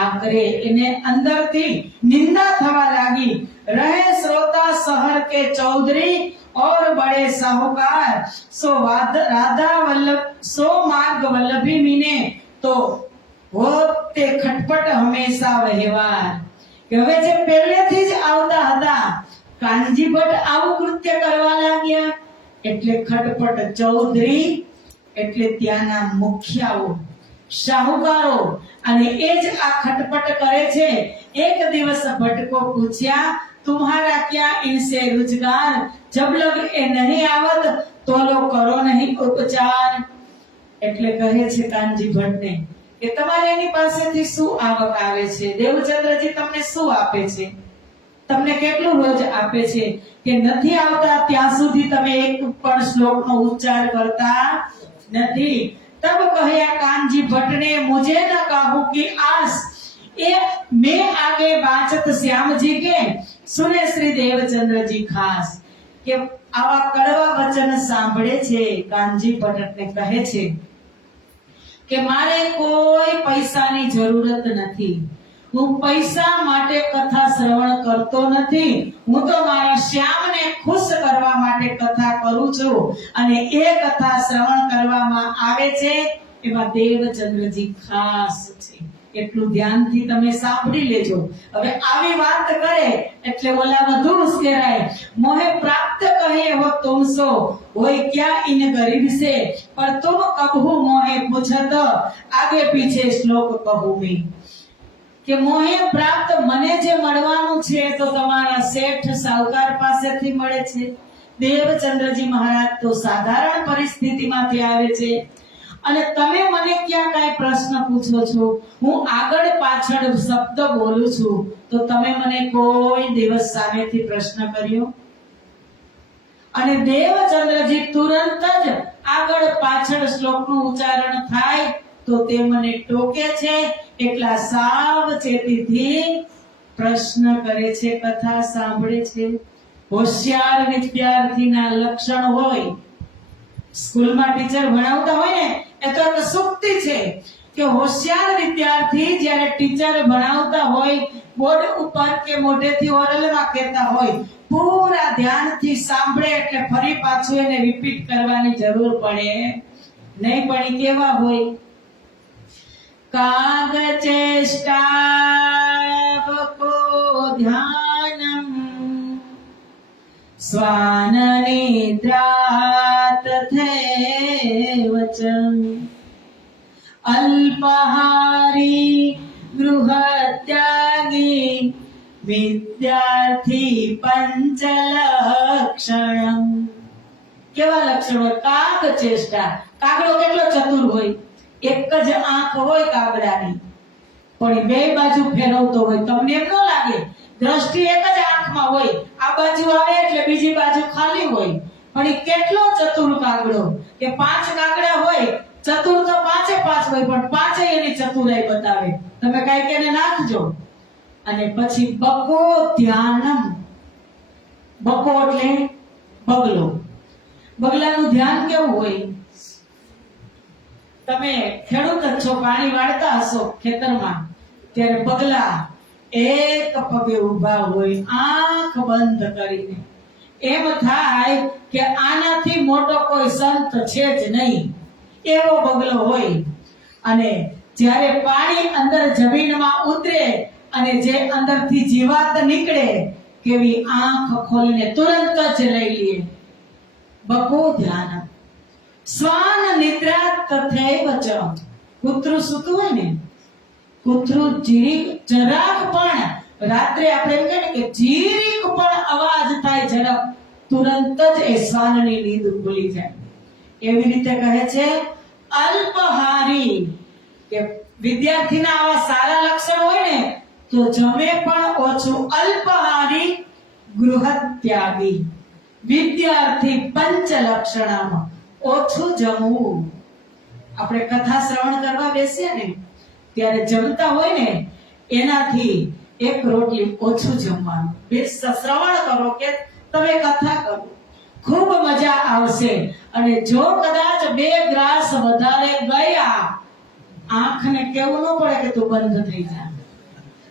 આકરે એને અંદરથી નિંદા થવા લાગી। રહે શ્રોતા શहर के चौधरी और बड़े साहूकार, सो राधा वल्लभ सो मार्ग वल्लभी मीने तो वो ते खटपट हमेशा व्यवहार। કે હવે જે પહેલેથી જ આવતા હતા કાનજી ભટ્ટ આવું કૃત્ય કરવા લાગ્યા એટલે ખટપટ ચૌધરી એટલે ત્યાંના મુખિયાઓ શાહુકારો અને એ જ આ ખટપટ કરે છે। એક દિવસ ભટ્ટ को पूछा तुम्हारा क्या इनसे रोजगार, जब लग ए नहीं आवत तो लो करो नहीं उपचार। એટલે કહે છે કાનજી ભટ્ટને કે તમારે એની પાસેથી શું આવક આવે છે, દેવચંદ્રજી તમને શું આપે છે, તમને કેટલું રોજ આપે છે, કે નથી આવતા ત્યાં સુધી તમે એક પણ શ્લોકનો ઉચ્ચાર કરતા નથી। तब कहया कानजी भट्ट ने मुझे न कहूं कि आस ये मैं आगे बाचत श्याम जी के सुने श्री देवचंद्र जी खास કે આવા કડવા વચન સાંભળે છે કાનજી ભટ્ટને કહે છે કે મારે કોઈ પૈસાની જરૂરત નથી, હું પૈસા માટે કથા શ્રવણ કરતો નથી, હું તો મારા શ્યામને ખુશ કરવા માટે કથા કરું છું અને એ કથા શ્રવણ કરવામાં આવે છે એમાં દેવચંદ્રજી ખાસ છે। એટલું ધ્યાનથી તમે સાંભળી લેજો। હવે આવી વાત કરે એટલે ઓલા વધુ ઉશ્કેરાય। મોહે પ્રાપ્ત કહે હો તુમસો હોય क्या इन गरीब से पर तुम कबहू मोहे पूछत आगे पीछे श्लोक कहूं मैं કે મોહે પ્રાપ્ત મને જે મળવાનું છે તો તમારા શેઠ સાહુકાર પાસેથી મળે છે। દેવચંદ્રજી મહારાજ તો સાધારણ પરિસ્થિતિમાંથી આવે છે અને તમે મને ક્યાં કાંઈ પ્રશ્ન પૂછો છો, હું આગળ પાછળ શબ્દ બોલું છું તો તમે મને કોઈ દિવસ સામેથી પ્રશ્ન કર્યો? અને દેવચંદ્રજી તુરંત જ આગળ પાછળ શ્લોકનું ઉચ્ચારણ થાય તો તે મને ટોકે છે, એટલા સાવચેતીથી પ્રશ્ન કરે છે, કથા સાંભળે છે। હોશિયાર વિદ્યાર્થીના લક્ષણ હોય, સ્કૂલમાં ટીચર ભણાવતા હોય ને એ તો એક સુક્તિ છે કે હોશિયાર વિદ્યાર્થી જ્યારે ટીચર ભણાવતા હોય બોર્ડ ઉપર કે મોઢેથી ઓરલમાં કહેતા હોય પૂરા ધ્યાનથી સાંભળે એટલે ફરી પાછું એને રિપીટ કરવાની જરૂર પડે નહીં। પણ કેવા હોય, काग चेष्टावको ध्यानम् स्वान निद्रात् तथैव च अल्पहारी गृहत्यागी विद्यार्थी पंचलक्षणम्। કેવા લક્ષણ હોય? કાગ ચેષ્ટા, કાગડો કેટલો ચતુર હોય, એક જ આંખ હોય કાગડાની પણ બે બાજુ ફેરવતો હોય, તમને એમ ન લાગે? દ્રષ્ટિ એક જ આંખમાં હોય, આ બાજુ આવે એટલે બીજી બાજુ ખાલી હોય, પણ એ કેટલો ચતુર કાગડો કે પાંચ કાગડા હોય, ચતુર તો પાંચે પાંચ હોય પણ પાંચે એની ચતુરાઈ બતાવે। તમે કાઈ કેને નાખજો। અને પછી બકો ધ્યાનમ, બકો એટલે બગલો, બગલાનું ધ્યાન કેવું હોય? તમે ખેડૂત જ છો, પાણી વાળતા હશો ખેતરમાં, ત્યારે બગલા એક પગે ઊભા હોય આંખ બંધ કરીને, એમ થાય કે આનાથી મોટો કોઈ સંત છે જ નહીં, એવો બગલો હોય। અને જ્યારે પાણી અંદર જમીનમાં ઉતરે અને જે અંદરથી જીવાત નીકળે કેવી આંખ ખોલીને તુરંત જ લઈ લે। બકો ધ્યાન સ્વાન નિદ્રા તથૈવ ચ। કૂતરું સૂતું હોય ને, કૂતરું જરાક પણ રાત્રે આપણે એમ કહે ને કે જીરીક પણ અવાજ થાય ઝડપ તુરંત જ એ શ્વાનની નીંદ ભૂલી જાય। એવી રીતે કહે છે અલ્પહારી, કે વિદ્યાર્થીના આવા સારા લક્ષણ હોય ને તો જમે પણ ઓછું। અલ્પહારી ગૃહત્યાગી, વિદ્યાર્થી પંચ લક્ષણામાં ઓછું જમવું। આપણે કથા શ્રવણ કરવા બેસીએ ને ત્યારે જમતા હોય ને એનાથી એક રોટલી ઓછું જમવાનું। શ્રવણ કરો કે તમે કથા કરો, ખૂબ મજા આવશે। અને જો કદાચ 2 ગ્લાસ વધારે ગયા, આંખને કેવું ન પડે કે તું બંધ થઈ જા,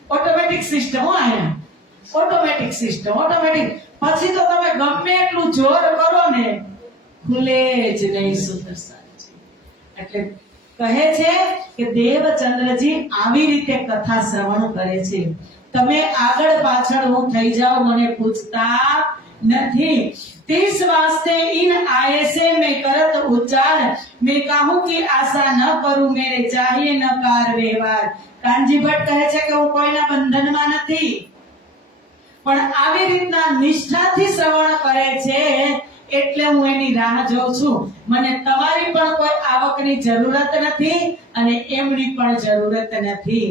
ઓટોમેટિક સિસ્ટમ આયા, ઓટોમેટિક સિસ્ટમ, ઓટોમેટિક। પછી તો તમે ગમે એટલું જોર કરો ને ખુલે જ નહીં સુદર્શનજી। એટલે કહે છે કે દેવચંદ્રજી આવી રીતે કથા શ્રવણ કરે છે, તમે આગળ પાછળ હું થઈ જાઓ મને પૂછતા નથી। 30 वास्ते इन आए से मैं करत उच्चार, मैं कहूं कि आशा न करूं मेरे चाहिए न कार व्यवहार। કાનજી ભટ્ટ કહે છે કે હું કોઈના બંધનમાં નથી, પણ આવી રીતના નિષ્ઠાથી શ્રવણ કરે છે એટલે હું એની રાહ જોઉં છું। મને તમારી પણ કોઈ આવક આવકની જરૂરત નથી અને એમની પણ જરૂરત નથી.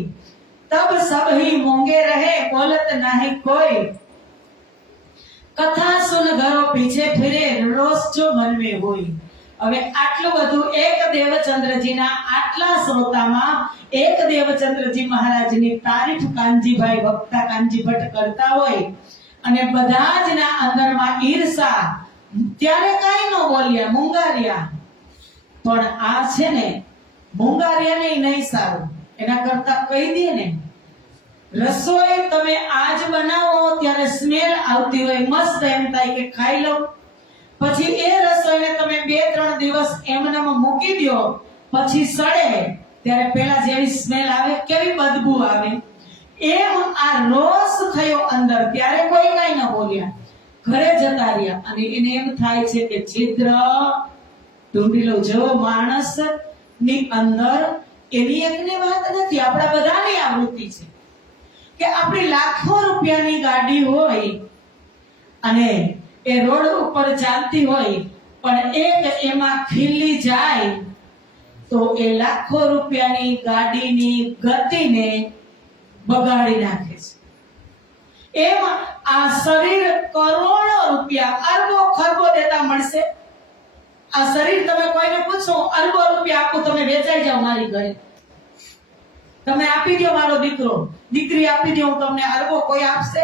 તબ સબ ही मोंगे रहे बोलत नहीं कोई, कथा सुन घरों पीछे फिरे रोज जो मन में होई. હવે આટલું બધું એક દેવચંદ્રજીના આટલા શ્રોતામાં એક દેવચંદ્રજી મહારાજની તારીફ કાનજીભાઈ વક્તા કાનજી ભટ્ટ કરતા હોય અને બધા જ ના અંદરમાં ઈર્ષા, ત્યારે કાઈ ન બોલ્યા, મુંગાર્યા. પણ આ છે ને મુંગાર્યા નહીં સારું, એના કરતા કહી દે ને, રસોઈ તમે આજ બનાવો ત્યારે સ્મેલ આવતી હોય મસ્ત, એમ થાય કે ખાઈ લઉં. પછી એ રસોઈને તમે 2-3 દિવસ એમનેમ મૂકી દો, પછી સડે ત્યારે પેલા જેવી સ્મેલ આવે, કેવી બદબુ આવે. એમ આ રોષ થયો અંદર, ત્યારે કોઈ કઈ ન બોલ્યા, ઘરે જતા રહ્યા. અને એને એમ થાય છે કે છિદ્ર ઢૂંઢી લો. જો માણસ ની અંદર એની એકની વાત નથી, આપણા બધાની આવૃત્તિ છે કે આપણી લાખો રૂપિયાની ગાડી હોય અને એ રોડ ઉપર ચાલતી હોય, પણ એક એમાં ખીલી જાય તો એ લાખો રૂપિયાની ગાડીની ગતિને બગાડી નાખે છે. એમ આ શરીર કરોડો રૂપિયા, અરબો ખરબો દેતા મળશે. આ શરીર તમે કોઈને પૂછો, અરબો રૂપિયા આપું તમે વેચાઈ જાઓ મારી ઘરે, તમે આપી દો મારો દીકરો, દીકરી આપી દો, હું તમને અરબો કોઈ આપશે?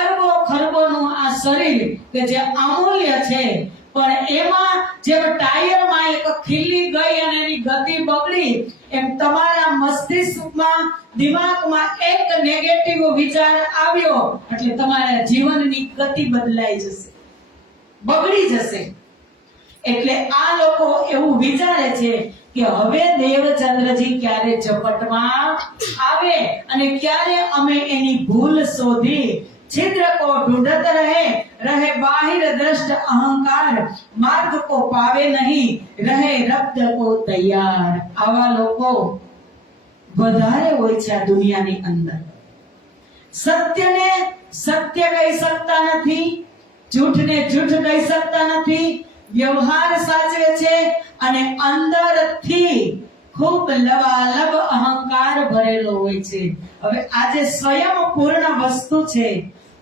અરબો ખરબોનું આ શરીર કે જે અમૂલ્ય છે, પણ એમાં જેમ ટાયરમાં એક ખીલી ગઈ અને એની ગતિ બગડી, એમ તમારા મસ્તિષ્કમાં દિમાગમાં એક નેગેટિવ વિચાર આવ્યો એટલે તમારા જીવનની ગતિ બદલાઈ જશે, બગડી જશે. એટલે આ લોકો એવું વિચારે છે કે હવે દેવચંદ્રજી ક્યારે ઝપટમાં આવે અને ક્યારે અમે એની ભૂલ શોધી. छिद्र को ढूंढत रहे बाहिर दृष्ट अहंकार, मार्ग को पावे नहीं रहे रब्द को तैयार. आवा लोको વધારે હોય છે આ દુનિયાની અંદર. સત્યને સત્ય કહી શકતા નથી, જૂઠને જૂઠ કહી શકતા નથી, વ્યવહાર સાચવે છે અને અંદરથી ખૂબ લવાલબ અહંકાર ભરેલો હોય છે. હવે આજે સ્વયં પૂર્ણ વસ્તુ છે,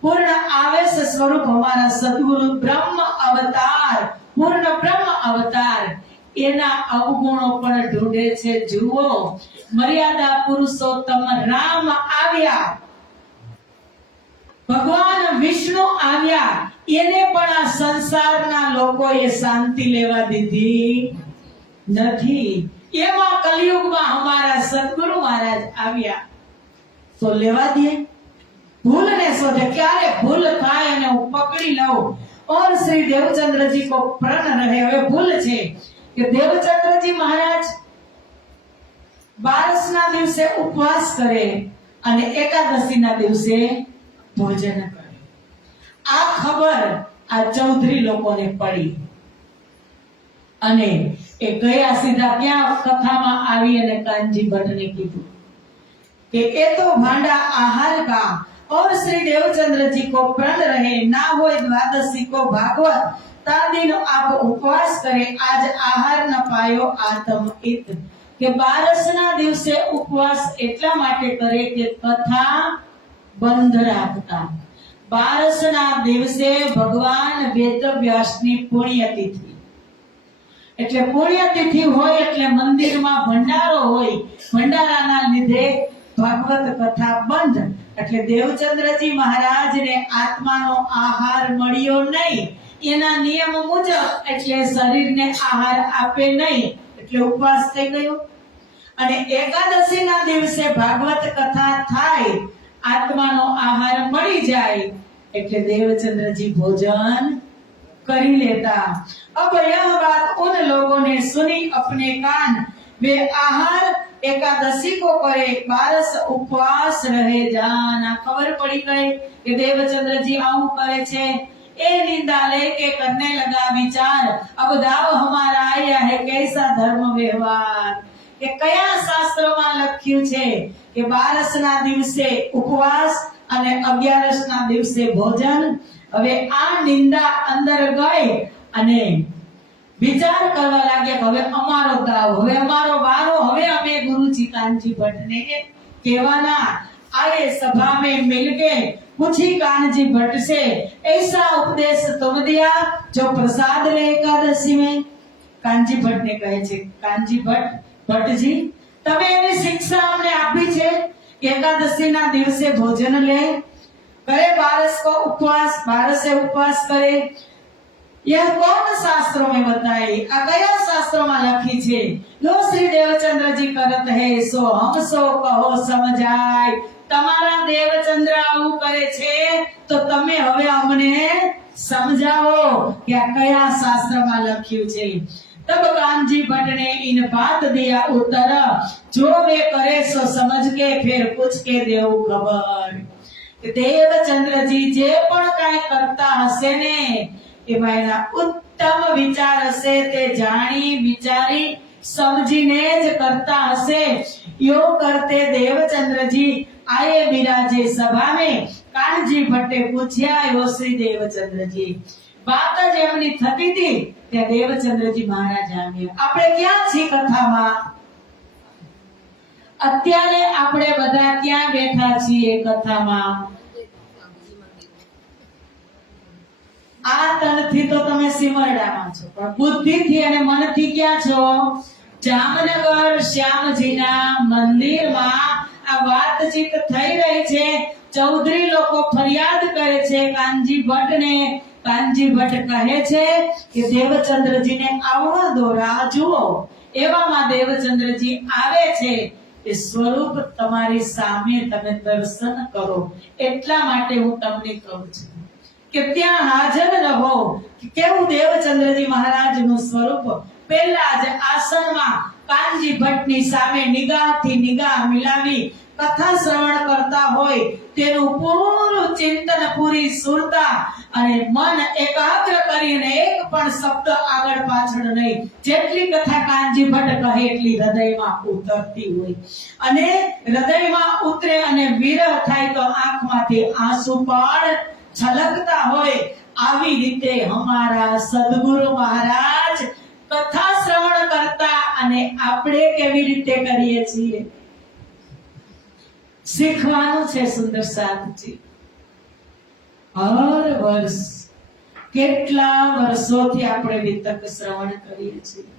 પૂર્ણ આવેશ સ્વરૂપ હમારા સદગુરુ બ્રહ્મ અવતાર, પૂર્ણ બ્રહ્મ અવતાર, એના અવગુણો પણ ઢૂંઢે છે. જુઓ, મર્યાદા પુરુષોત્તમ રામ આવ્યા, ભગવાન વિષ્ણુ આવ્યા, એને પણ આ સંસારના લોકોએ શાંતિ લેવા દીધી નથી. એમાં કલયુગમાં હમારા સદગુરુ મહારાજ આવ્યા તો લેવા દે, ભૂલને શોધે, ક્યારે ભૂલ થાય અને હું પકડી લઉં. और श्री देवचंद्र जी को प्रण रहे. હવે ભૂલ છે કે દેવચંદ્રજી મહારાજ 12 ના દિવસે ઉપવાસ કરે અને એકાદશી ના દિવસે ભોજન કરે. આ ખબર આ ચૌધરી લોકોને પડી અને એ ગયા સીધા ક્યાં કથામાં આવી અને કાનજી ભટ્ટને કીધું कि ये तो भांडा आहार का और श्री देवचंद्र जी को प्रण रहे, ना हो द्वादशी को भागवत, ता दिन आप उपवास करे, आज आहार न पायो आत्म इत. के 12 ના દિવસે ઉપવાસ એટલા માટે કરે કે કથા બંધ રાખતા. 12 ના દિવસે ભગવાન વેદવ્યાસની પુણ્યતિથિ, એટલે પુણ્યતિથિ હોય એટલે મંદિરમાં ભંડારો હોય, ભંડારાના લીધે ભાગવત કથા બંધ. એટલે દેવચંદ્રજી મહારાજને આત્માનો આહાર મળ્યો નહીં એના નિયમ મુજબ, એટલે શરીરને આહાર આપે નહીં, એટલે ઉપવાસ થઈ ગયો. અને એકાદશીના દિવસે ભાગવત કથા થાય, આત્માનો આહાર મળી જાય, એટલે દેવચંદ્રજી ભોજન કરી લેતા. अब यह बात उन लोगों ने सुनी अपने कान, वे आहार एकादशी को करे, 12 उपवास रहे जाना. खबर पड़ी गई कि देवचंद्र जी आऊ करे छे, ए निंदा लेके करने लगा विचार, अब दाव हमारा आया है कैसा धर्म व्यवहार. કે કયા શાસ્ત્રમાં લખ્યું છે કે 12 ના દિવસે ઉપવાસ અને 11 ના દિવસે ભોજન. હવે આ નિંદા અંદર ગઈ અને વિચાર કરવા લાગ્યા કે હવે અમારો દાવ, હવે અમારો વારો, હવે અમે ગુરુજી કાनजी भट्ट ने कहवाना आए सभा में मिलके पूछी कानजी भट्ट से ऐसा उपदेश तुम दिया जो प्रसाद ले एकादशी में। कानजी भट्ट ने कहे छे कानजी भट्टजी તમે એની શિક્ષા અમને આપી છે એકાદશી ના દિવસે ભોજન લે, करे बारस को उपवास, बारस से उपवास करे, यह कौन शास्त्रों में बताई, आ कया शास्त्रों में लखी छे। लो श्री देवचंद्र जी करत है सो हम सो कहो समझाय। તમારા દેવચંદ્ર આવું કરે છે તો તમે હવે અમને સમજાવો કે આ કયા શાસ્ત્રમાં લખ્યું છે। तब कानजी भट्ट ने इन बात दिया उत्तर, जो वे करे सो समझ के फिर पूछ के देव खबर। देवचंद्र जी जे पण काई करता हसे ने एमां एना उत्तम विचार हसे, ते जाणी विचारी समझीने ज करता हसे। यो करते देवचंद्र जी आए बिराजे सभा में। कानजी भट्टे पूछ्या यो श्री देवचंद्र जी बात ज एमनी थती थी त्या देवचंद्र जी महाराज આવ્યા। આપણે ક્યાં છી કથામાં? અત્યારે આપણે બધા ક્યાં બેઠા છીએ કથામાં? આ તનથી તો તમે સિમરડામાં છો, પણ બુદ્ધિથી અને મનથી ક્યાં છો? જામનગર શ્યામજીના મંદિરમાં આ વાતચીત થઈ રહી છે। ચૌધરી લોકો ફરિયાદ કરે છે કાનજી ભટ્ટને। कानजी भट्ट कहे छे कि देवचंद्र जी ने आववा दो, राह जुओ। एवामां देवचंद्र जी आवे छे कि स्वरूप तमारी सामे तमे दर्शन करो, एटला माटे हूँ तमने कहूं छुं कि त्यां हाजर रहो। केवुं देवचंद्र जी महाराज नुं स्वरूप पहेला ज आसनमां कानजी भट्टनी सामे निगाहथी निगाह मिलावी कथा श्रवण करता होय तेनुं पूरुं चिंतन, पूरी सुरता અને મન એકાગ્ર કરીને એક પણ શબ્દ આગળ પાછળ નહીં, જેટલી કથા કાનજી ભટ્ટ કહે એટલી હૃદયમાં ઉતરતી હોય અને હૃદયમાં ઉતરે અને વિરહ થાય તો આંખમાંથી આંસુ પણ છલકતા હોય। આવી રીતે અમારા સદગુરુ મહારાજ કથા શ્રવણ કરતા અને આપણે કેવી રીતે કરીએ છીએ શીખવાનું છે। સુંદર સાધજી हर वर्ष કેટલા વર્ષોથી આપણે વિતક શ્રવણ કરીએ છીએ।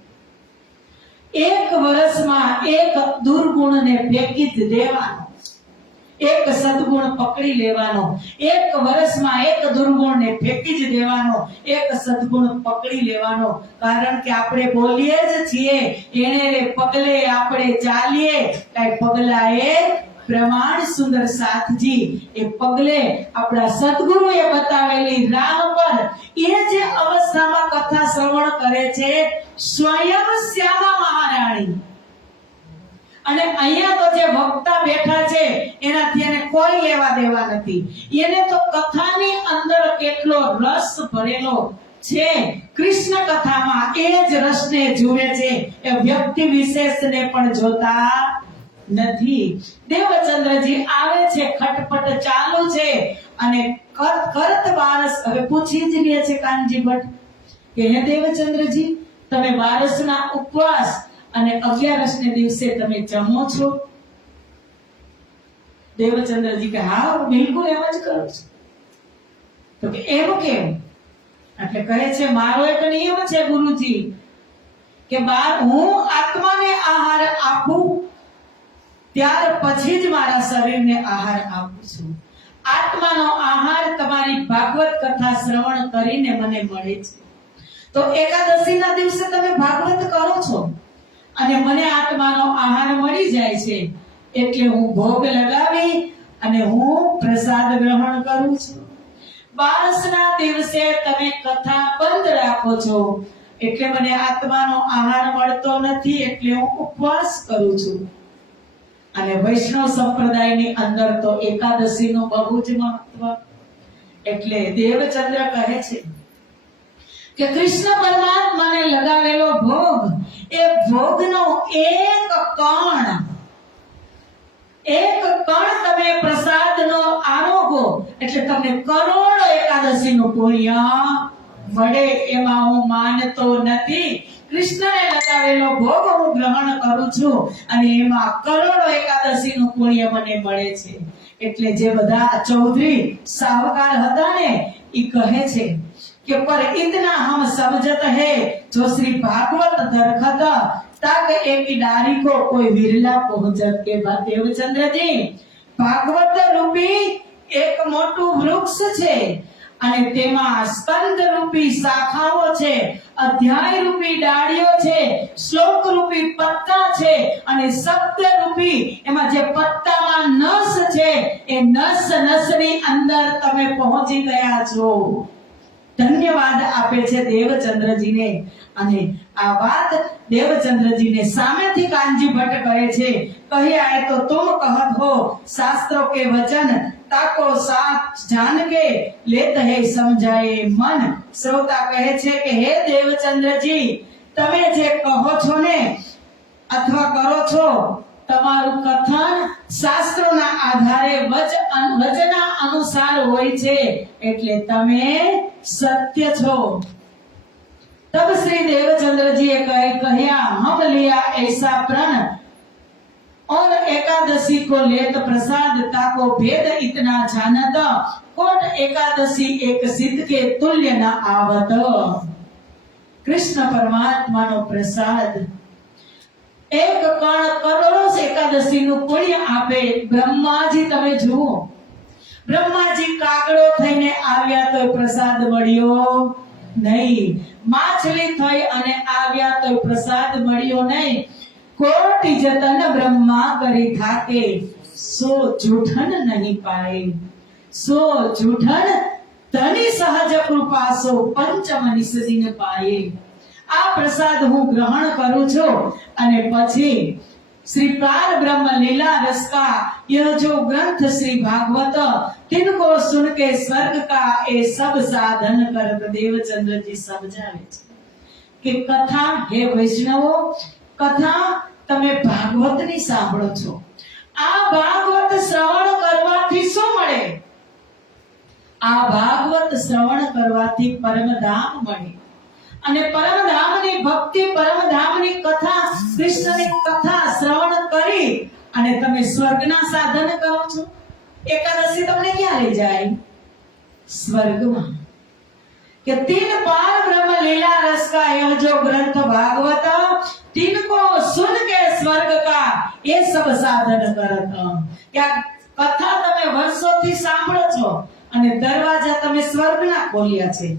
એક વર્ષમાં એક દુર્ગુણને ફેંકી જ દેવાનો, એક સદગુણ પકડી લેવાનો। એક વર્ષમાં એક દુર્ગુણને ફેંકી જ દેવાનો, એક સદગુણ પકડી લેવાનો। કારણ કે આપણે બોલીએ જ છીએ એને રે પગલે આપણે ચાલીએ, કાઈ પગલાએ प्रमाण। सुंदर साथ जी ए पगले अपना सद्गुरुए बतावेली राह पर ए जे अवस्थामां कथा श्रवण करे छे स्वयं श्यामा महाराणी અને અહીંયા તો જે વક્તા બેઠા છે એનાથી એને કોઈ લેવા દેવા નથી। એને તો કથાની અંદર કેટલો રસ ભરેલો છે, કૃષ્ણ કથામાં એ જ રસને જુએ છે, એ વ્યક્તિ વિશેષને પણ જોતા નથી। દેવચંદ્રજી આવે છે, ખટપટ ચાલુ છે અને કરત બારસ હવે પૂછી જ લે છે કાનજી ભટ્ટ કે હે દેવચંદ્રજી તમે બારસના ઉપવાસ અને 11 ને દિવસે તમે જમો છો? દેવચંદ્રજી કે હા બિલકુલ એમ જ કરું છું। તો કે એવું કેમ? એટલે કહે છે મારો એક નિયમ છે ગુરુજી કે હું આત્માને આહાર આપું ત્યાર પછી જ મારા શરીરને આહાર આપું છું। આત્માનો આહાર તમારી ભાગવત કથા શ્રવણ કરીને મને મળે છે। તો એકાદશીના દિવસે તમે ભાગવત કરો છો અને મને આત્માનો આહાર મળી જાય છે, એટલે હું ભોગ લગાવી અને હું પ્રસાદ ગ્રહણ કરું છું। બારસના દિવસે તમે કથા બંધ રાખો છો એટલે મને આત્માનો આહાર મળતો નથી, એટલે હું ઉપવાસ કરું છું। અને વૈષ્ણવ સંપ્રદાયની અંદર તો એકાદશીનું બહુ જ મહત્વ। એટલે દેવચંદ્ર કહે છે કે કૃષ્ણ પરમાત્માને લગાવેલો ભોગ, એ ભોગનો એક કણ તમે પ્રસાદનો આરોગો એટલે તમને કરોડો એકાદશીનું પુણ્ય મળે એમાં હું માનતો નથી. કૃષ્ણને લગાવેલો ભોગ હું ગ્રહણ કરું છું અને એમાં કરોડો એકાદશીનું પુણ્ય મને મળે છે. એટલે જે બધા ચૌધરી સાવકાર હતા ને એ કહે છે कि पर इतना हम समझत है जो श्री भागवत दरखत तक एक डारी को कोई विरला पहुंचत के बाद देवचंद्र जी भागवत रूपी एक मोटू वृक्ष છે અને તેમાં સ્કંદ રૂપી શાખાઓ છે, અધ્યાય રૂપી ડાળીઓ છે, શ્લોક રૂપી પત્તા છે અને શબ્દ રૂપી એમાં જે પત્તામાં નસ છે એ નસ નસની અંદર તમે પહોંચી ગયા છો. ધન્યવાદ આપે છે દેવચંદ્રજીને. અને આ વાત દેવચંદ્રજીને સામેથી કાનજી ભટ્ટ કહે છે, કહે આए तो तुम कहत हो शास्त्रों के वचन ताको साथ जान के लेत है समझाए मन. શ્રોતા કહે છે કે હે દેવચંદ્રજી, તમે જે કહો છો ને અથવા કરો છો તમારું કથન શાસ્ત્રોના આધારે વચના અનુસાર હોય છે એટલે તમે सत्य छो. तब श्री देवचंद्र जी कहिया हम लिया ऐसा प्रण और एकादशी को लेत प्रसाद ताको भेद इतना जानत कोट एकादशी एक सिद्ध के तुल्य न आवत. कृष्ण परमात्मा नो प्रसाद एक कण करोड़ो एकादशी नु पुण्य आपे. ब्रह्माजी तमे जुओ, બ્રહ્માજી કાગડો થઈને આવ્યા તો પ્રસાદ મળ્યો નહીં, માછલી થઈ અને આવ્યા તો પ્રસાદ મળ્યો નહીં. કોટી જતન બ્રહ્મા કરી થાકે સો જૂઠન નહીં પાય. સો જૂઠન ધની સહજ કૃપા સો પંચમ નિસદિન પાયે. આ પ્રસાદ હું ગ્રહણ કરું છું અને પછી श्री प्रार ब्रह्म लीला रस का यह जो ग्रंथ श्री भागवत तिनको सुन के स्वर्ग का ये सब साधन कर देवचंद्र जी समझावे कि कथा हे वैष्णवो कथा तमे भागवत ની સાંભળો છો. આ ભાગવત શ્રવણ કરવાથી શું મળે? આ ભાગવત શ્રવણ કરવાથી પરમધામ મળે અને પરમધામની ભક્તિ પરમધામની કથા કૃષ્ણની કથા શ્રવણ કરી અને તમે સ્વર્ગના સાધન કરો છો. એકાદશી તમને ક્યાં લઈ જાય? સ્વર્ગમાં. કે तीन पार ब्रह्म लीला रस का यह जो ग्रंथ भागवत तिनको सुन के स्वर्ग का ये सब साधन करत. क्या कथा તમે વર્ષોથી સાંભળો છો અને દરવાજા તમે સ્વર્ગના ખોલ્યા છે.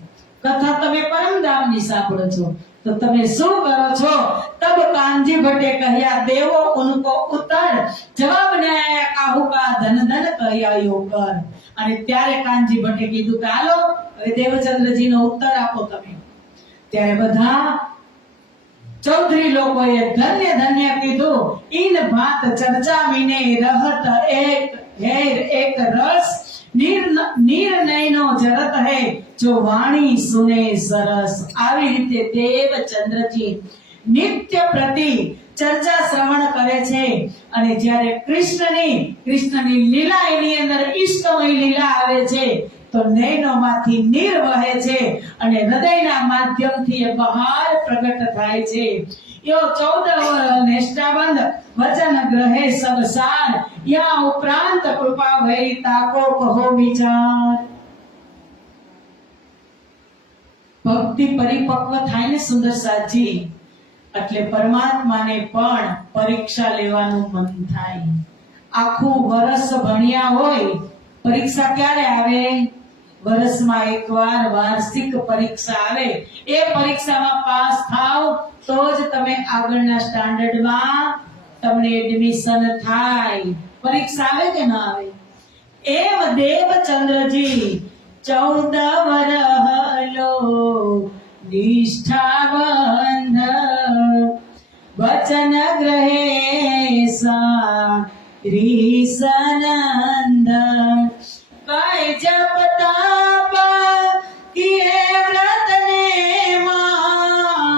कथा तमे परमधाम ની સાંભળો છો તો તમે શું કરો છો? तब कानजी भट्टे कहया देवो उनको उत्तर जवाब ने आया काहू का धन धन कहया यो कर. અને ત્યારે કાનજી ભટ્ટે કીધું કે હાલો હવે દેવચંદ્રજી નો ઉત્તર આપો તમે. ત્યારે બધા ચૌધરી લોકોએ ધન્ય ધન્ય કીધું. इन बात चर्चा मीने रहत एक हेर एक रस निर्णय नो जरत है जो वाणी सुने सरस. આવી રીતે દેવચંદ્રજી નિત્ય પ્રતિ ચર્ચા શ્રવણ કરે છે અને જ્યારે કૃષ્ણની લીલા એની અંદર ઈષ્ટમય લીલા આવે છે તો નયનોમાંથી નીર વહે છે અને હૃદયના માધ્યમથી એ બહાર પ્રગટ થાય છે. यो 14 निष्ठाबंध वचन ग्रहे सब सार या उपरांत कृपा भई ताको कहो विचार. ભક્તિ પરિપક્વ થાય ને સુંદર સાજી એટલે પરમાત્માને પણ પરીક્ષા લેવાનું મન થાય. આખું વર્ષ ભણ્યા હોય, પરીક્ષા ક્યારે આવે? વર્ષમાં એકવાર વાર્ષિક પરીક્ષા આવે. એ પરીક્ષામાં પાસ થાવ તો જ તમે આગળના સ્ટાન્ડર્ડમાં તમને એડમિશન થાય. પરીક્ષા આવે કે ના આવે? એમ દેવચંદ્રજી 14 વરહલો નિષ્ઠાબંધ वचन ग्रहे सारी सनंद काय जप ताप किए व्रत ने मां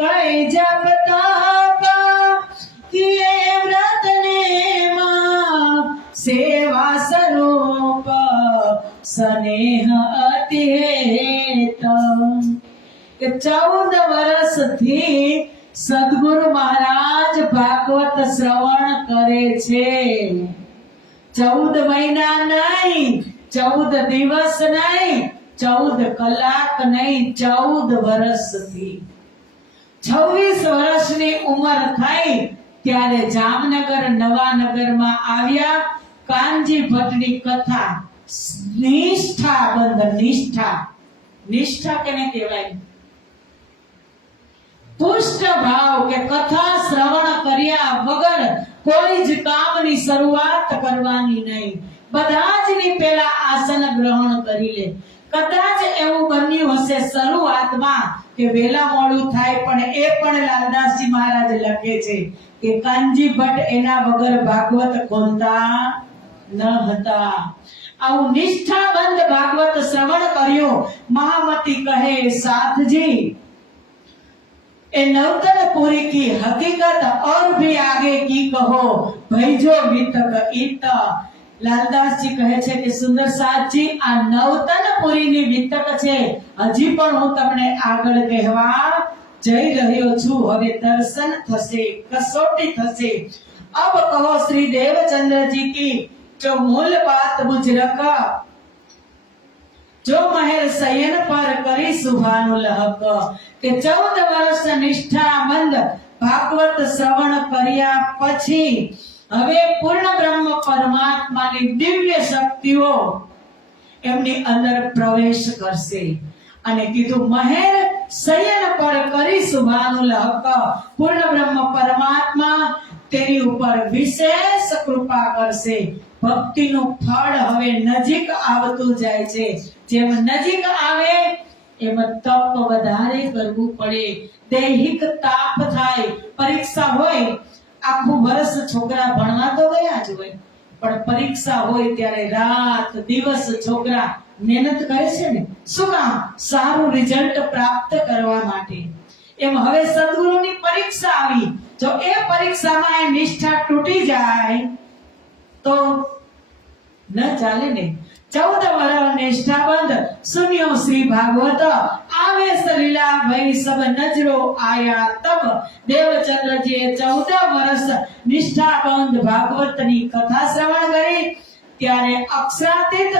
काय जप ताप किए व्रत ने मां सेवा स्वरूप स्नेह अति हेत કે 14 વર્ષથી સદગુરુ મહારાજ ભાગવત શ્રવણ કરે છે. 14 મહિના નહીં, 14 દિવસ નહીં, 14 કલાક નહીં, 14 વર્ષથી. 26 વર્ષની ઉંમર થઈ ત્યારે જામનગર નવાનગરમાં આવ્યા. કાનજી ભટ્ટની કથા નિષ્ઠા બંધ. નિષ્ઠા કેને કહેવાય? પુષ્ટ ભાવ કે કથા શ્રવણ કર્યા વગર કોઈ જ કામની શરૂઆત કરવાની નહીં. બધા જ ની પહેલા આસન ગ્રહણ કરી લે. કદાચ એવું બન્યું હશે શરૂઆતમાં કે વેલા મોડું થાય, પણ એ પણ લાલદાસજી મહારાજ લખે છે કે કાનજી ભટ્ટ એના વગર ભાગવત ખોલતા ન હતા. આવું નિષ્ઠાબંધ ભાગવત શ્રવણ કર્યું. મહામતી કહે, साथजी ए नौतनपुरी की हकीकत और भी आगे की कहो, भैजो वितक इत. લાલદાસજી કહે છે કે સુંદર સાથજી, આ નવતનપુરીની વિતક છે, હજી પણ હું તમને આગળ કહેવા જઈ રહ્યો છું. હવે દર્શન થશે, कसौटी થશે. अब कहो श्री देवचंद्र जी की जो मूल बात बुझ रखा, जो महर शयन पर કરી સુભાનું લહક. કે 14 વર્ષ નિષ્ઠાબંધ ભાગવત શ્રવણ કર્યા પછી હવે પૂર્ણ બ્રહ્મ પરમાત્માની દિવ્ય શક્તિઓ એમની અંદર પ્રવેશ કરશે. અને કીધું મહેર શયન પર કરી સુભાનું લહક. પૂર્ણ બ્રહ્મ પરમાત્મા તેની ઉપર વિશેષ કૃપા કરશે. ભક્તિનું ફળ હવે નજીક આવતું જાય છે. જેમ નજીક આવે એમ તપ વધારે કરવું પડે. દૈહિક તાપ થાય. પરીક્ષા હોય, આખું વર્ષ છોકરા ભણવા તો ગયા જ હોય, પણ પરીક્ષા હોય ત્યારે રાત દિવસ છોકરા મહેનત કરે છે ને. શું કામ? સારું રિઝલ્ટ પ્રાપ્ત કરવા માટે. એમ હવે સદગુરુની પરીક્ષા આવી. જો એ પરીક્ષામાં એ નિષ્ઠા તૂટી જાય તો ન ચાલે ને. 14 વર્ષ નિષ્ઠાબંધ સુન્યો શ્રી ભાગવત, આવેશ લીલા ભઈ સબ નજરો આયા તબ. દેવચંદ્રજીએ 14 વર્ષ નિષ્ઠાબંધ ભાગવતની કથા શ્રવણ કરી ત્યારે અક્ષરાતીત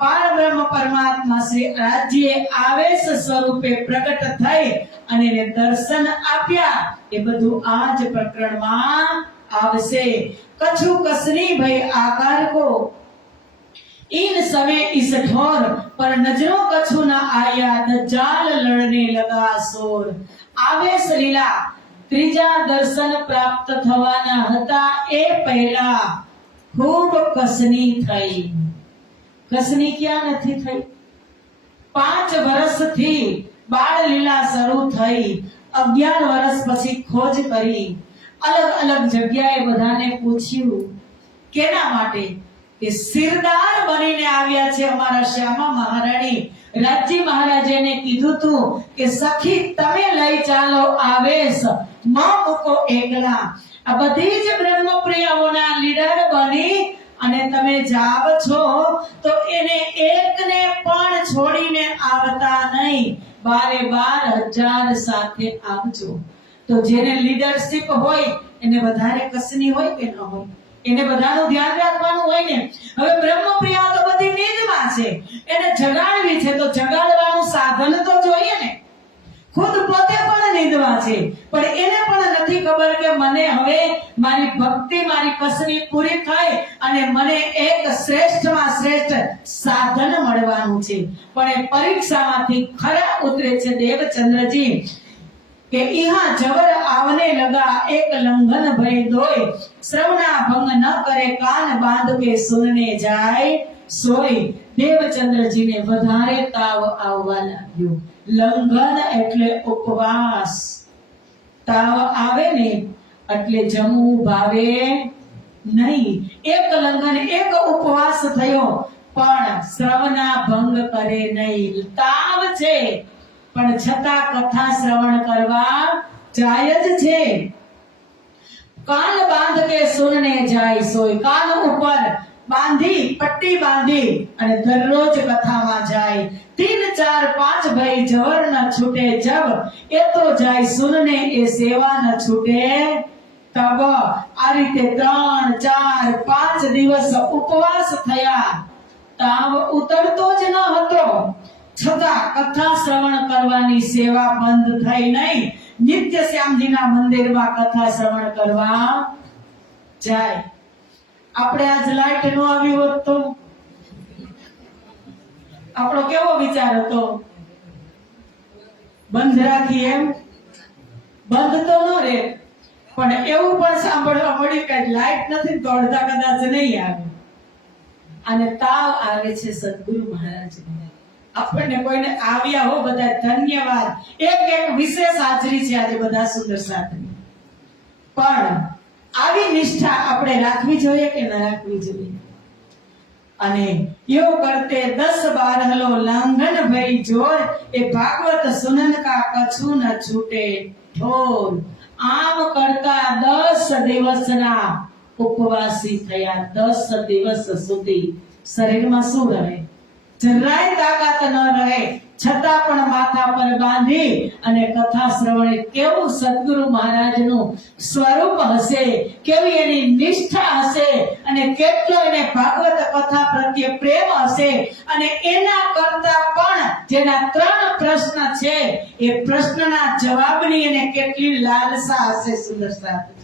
પારબ્રહ્મ પરમાત્મા શ્રી રાજ્યે આવેશ સ્વરૂપે પ્રગટ થઈ અને એને દર્શન આપ્યા. એ બધું આ જ પ્રકરણમાં આવશે. કछु કસની ભઈ આકાર કો इन समय इस ठोर पर नजरों कछु न आया, दज्जाल लड़ने लगा शोर. आवेश લીલા ત્રીજા દર્શન પ્રાપ્ત થવાના હતા એ પહેલા ખૂબ કસની થઈ. કસની ક્યાં નથી થઈ? 5 વર્ષથી બાળ લીલા શરૂ થઈ. 11 વર્ષ પછી ખોજ કરી. અલગ અલગ જગ્યાએ બધાને પૂછ્યું કેના માટે? કે સિરદાર બનીને આવ્યા છે અમારા શ્યામા મહારાણી. રાજજી મહારાજેને કીધું તું કે સખી તમે લઈ ચાલો આવેશ, ન મૂકો એકલા. આ બધી જ બ્રહ્મપ્રિયાઓના લીડર બની અને તમે જાવ છો તો એને એકને પણ છોડીને આવતા નહીં. 12,000 સાથે આવજો. તો જેને લીડરશિપ હોય એને વધારે કસની હોય કે ન હોય? એને બધાનું ધ્યાન રાખવાનું હોય ને. હવે બ્રહ્મપ્રિયા તો બધી નિંદમાં છે, એને જગાડવી છે તો જગાડવાનું સાધન તો જોઈએ ને. ખુદ પોતે પણ નિંદવા છે, પણ એને પણ નથી ખબર કે મને હવે મારી ભક્તિ, મારી કસની પૂરી થાય અને મને એક શ્રેષ્ઠમાં શ્રેષ્ઠ સાધન મળવાનું છે. પણ એ પરીક્ષામાંથી ખરા ઉતરે છે દેવચંદ્રજી કે ઈહા જબર આવને લગા, એક લંઘન ભય દોય. શ્રવણા ભંગ ન કરે, કાન બાંધ કે સુનને જાય સોય. દેવચંદ્રજીને વધારે તાવ આવવા લાગ્યો. લંઘન એટલે ઉપવાસ. તાવ આવે ને એટલે જમવું ભાવે નહીં. એક લંઘન, એક ઉપવાસ થયો, પણ શ્રવણા ભંગ કરે નહીં. તાવ છે પણ છતાં કથા શ્રવણ કરવા જાય જ છે. કાન બાંધ કે સુનને જાય સોય. કાન ઉપર બાંધી પટ્ટી બાંધી અને દરરોજ કથામાં જાય 3 4 5 ભાઈ જવર ન છૂટે જબ એ તો જાય સુનને એ સેવા ન છૂટે તબ આ રીતે 3 4 5 દિવસ ઉપવાસ થયા તાવ ઉતરતો જ ન હતો છતાં કથા શ્રવણ કરવાની સેવા બંધ થઈ નહીં નિત્ય શ્યામજીના મંદિરમાં કથા શ્રવણ કરવા જાય આપણે આજ લાઈટ નો આવી હોત તો આપણો કેવો વિચાર હતો બંધ રાખી એમ બંધ તો ન રહે પણ એવું પણ સાંભળવા મળ્યું કે લાઈટ નથી તો અડધા કદાચ નહીં આવે અને તાવ આવે છે સદગુરુ મહારાજ આપણને કોઈને આવ્યા હો બધા ધન્યવાદ એક વિશેષ હાજરી છે આજે બધા સુંદર સાથની પણ આવી નિષ્ઠા આપણે રાખવી જોઈએ કે ન રાખવી જોઈએ અને યો કરતે 10 12 હલો લાંઘન ભઈ જોર એ ભાગવત સુનન કા કછું ન છૂટે ઠોર આમ કરતા 10 દિવસના ઉપવાસી થયા 10 દિવસ સુધી શરીરમાં શું રહે જરાય તાકાત ન રહે છતાં પણ માથા પર બાંધી અને કથા શ્રવણે કેવું સદગુરુ મહારાજનું સ્વરૂપ હશે કેવી એની નિષ્ઠા હશે અને કેટલો એને ભાગવત કથા પ્રત્યે પ્રેમ હશે અને એના કરતા પણ જેના 3 પ્રશ્ન છે એ પ્રશ્નના જવાબની એને કેટલી લાલસા હશે સુંદર સાહેબ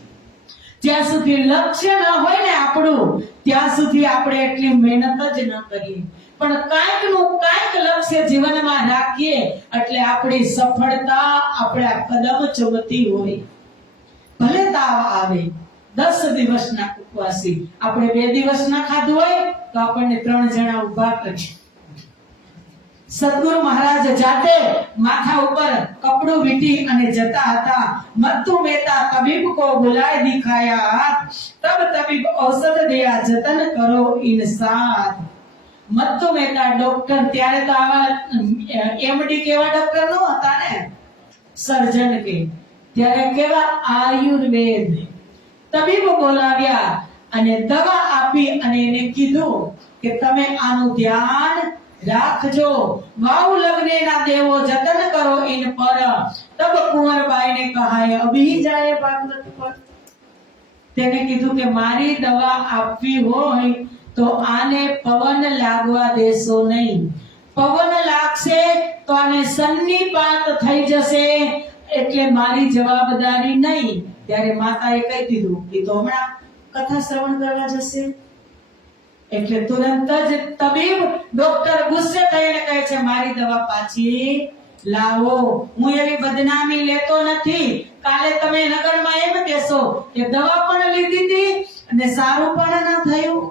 જ્યાં સુધી લક્ષ્ય ન હોય ને આપણું ત્યાં સુધી આપણે એટલી મહેનત જ ન કરીએ પણ કાંઈક નું કાંઈક લક્ષ્ય જીવનમાં રાખીએ એટલે આપણી સફળતા આપણા કદમ ચુમતી હોય ભલે તાવ આવે 10 દિવસના ઉપવાસી આપણે 2 દિવસના ખાધું હોય તો આપણને 3 જણા ઊભા કરે સદગુરુ મહારાજ જાતે માથા ઉપર કપડું વીટી અને જતા હતા મત્તુ મેતા તબીબ કો બુલાય દિખાયા તબ તબીબ ઔષધ દિયા જતન કરો ઇનસાન મત્તુ મેતા ડોક્ટર ત્યારે તો આવા એમડી કેવા ડોક્ટર નો હતા ને સર્જન કે ત્યારે કેવા આયુર્વેદ તબીબ બોલાવ્યા અને દવા આપી અને એને કીધું કે તમે આનું ધ્યાન રાખજો વાવ લગ્ને ના દેવો જતન કરો ઇન પર તબ કુંવરબાઈ ને કહાય અભી જાય ભાગવત પર તેને કીધું કે મારી દવા આપવી હોય તો આને પવન લાગવા દેશો નહીં પવન લાગશે તો આને સન્નિપાત થઈ જશે એટલે મારી જવાબદારી નહીં ત્યારે માતાએ કહી દીધું કે તો હમણાં કથા શ્રવણ કરવા જશે એટલે તુરંત જ તબીબ ડોક્ટર ગુસ્સે થઈને કહે છે મારી દવા પાછી લાવો હું એવી બદનામી લેતો નથી કાલે તમે નગરમાં એમ કહેશો કે દવા પણ લીધી હતી અને સારું પણ ન થયું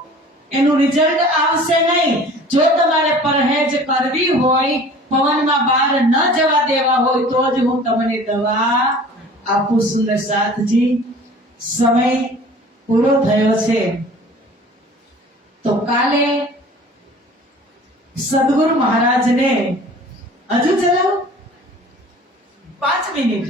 એનું રિઝલ્ટ આવશે નહીં જો તમારે પરહેજ કરવી હોય પવનમાં બહાર ન જવા દેવા હોય તો જ હું તમને દવા આપું સુંદર સાથજી સમય પૂરો થયો છે તો કાલે સદગુરુ મહારાજને હજુ ચલાવો 5 મિનિટ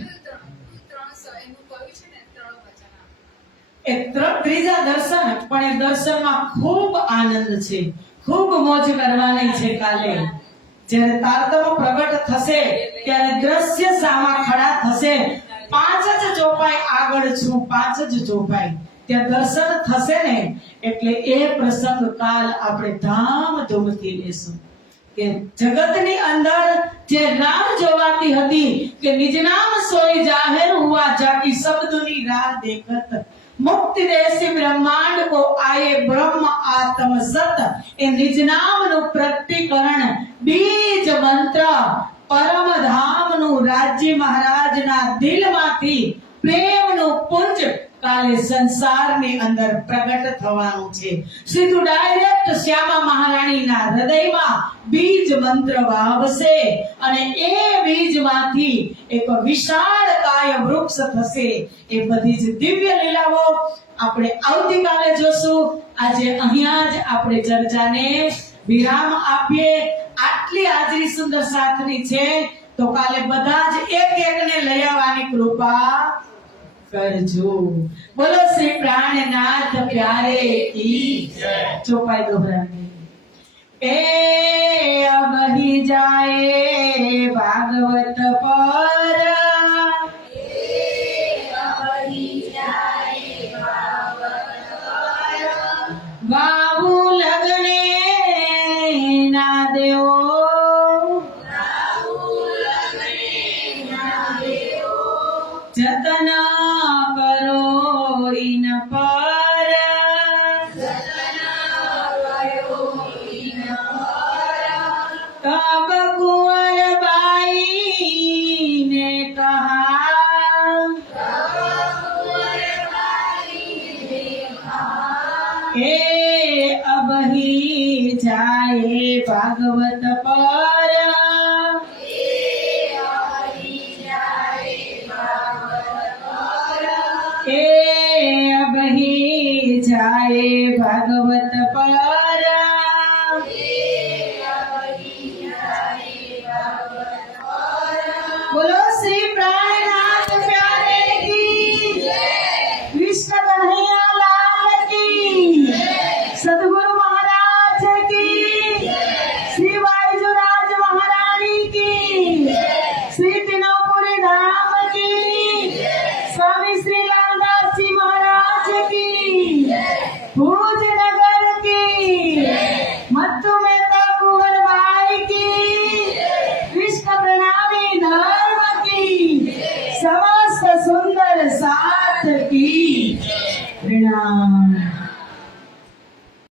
ત્રીજા દર્શન પણ એ દર્શનમાં ખૂબ આનંદ છે ખૂબ મોજ કરવાની છે કાલે જ્યારે તારતમો પ્રગટ થશે ત્યારે દ્રશ્ય સામા ખડા થશે 5 જ ચોપાઈ આગળ છું 5 જ ચોપાઈ ત્યાં દર્શન થશે ને એટલે એ પ્રસંગ કાલ આપણે ધામધૂમથી લેશું કે જગતની અંદર જે રાહ જોવાતી હતી કે નિજ નામ સોઈ જાહેર હુઆ જાકી શબ્દની રાહ દેખત મુક્તિ દેશી બ્રહ્માંડ કો આયે બ્રહ્મ આત્મ સત એ નિજ નામનું પ્રગટીકરણ બીજ મંત્ર પરમ ધામનું રાજ્ય મહારાજના દિલમાંથી પ્રેમનું પુંજ કાલે સંસારની અંદર પ્રગટ થવાનું છે સીધું ડાયરેક્ટ શ્યામા મહારાણીના હૃદયમાં બીજ મંત્ર વાવશે અને એ બીજમાંથી એક વિશાળ કાય વૃક્ષ થશે એ બધી જ દિવ્ય લીલાઓ આપણે આવતીકાલે જોશું આજે અહીંયા જ આપણે ચર્ચાને વિરામ આપીએ આટલી હાજરી સુંદર સાથની છે તો કાલે બધા જ એક એકને લઈ આવવાની કૃપા કરજો. બોલો શ્રી પ્રાણનાથ પ્યારે કી ચોપાઈ દોહરાવી. એ અબહી જાય ભાગવત પર, બાબુ લગને ના દેવો, જતન કરો ઇન પર, તબ કુંવર બાઈ ને કહા, હે અબહી જાય ભાગવત પર, એ અબહી જાય ભાગવત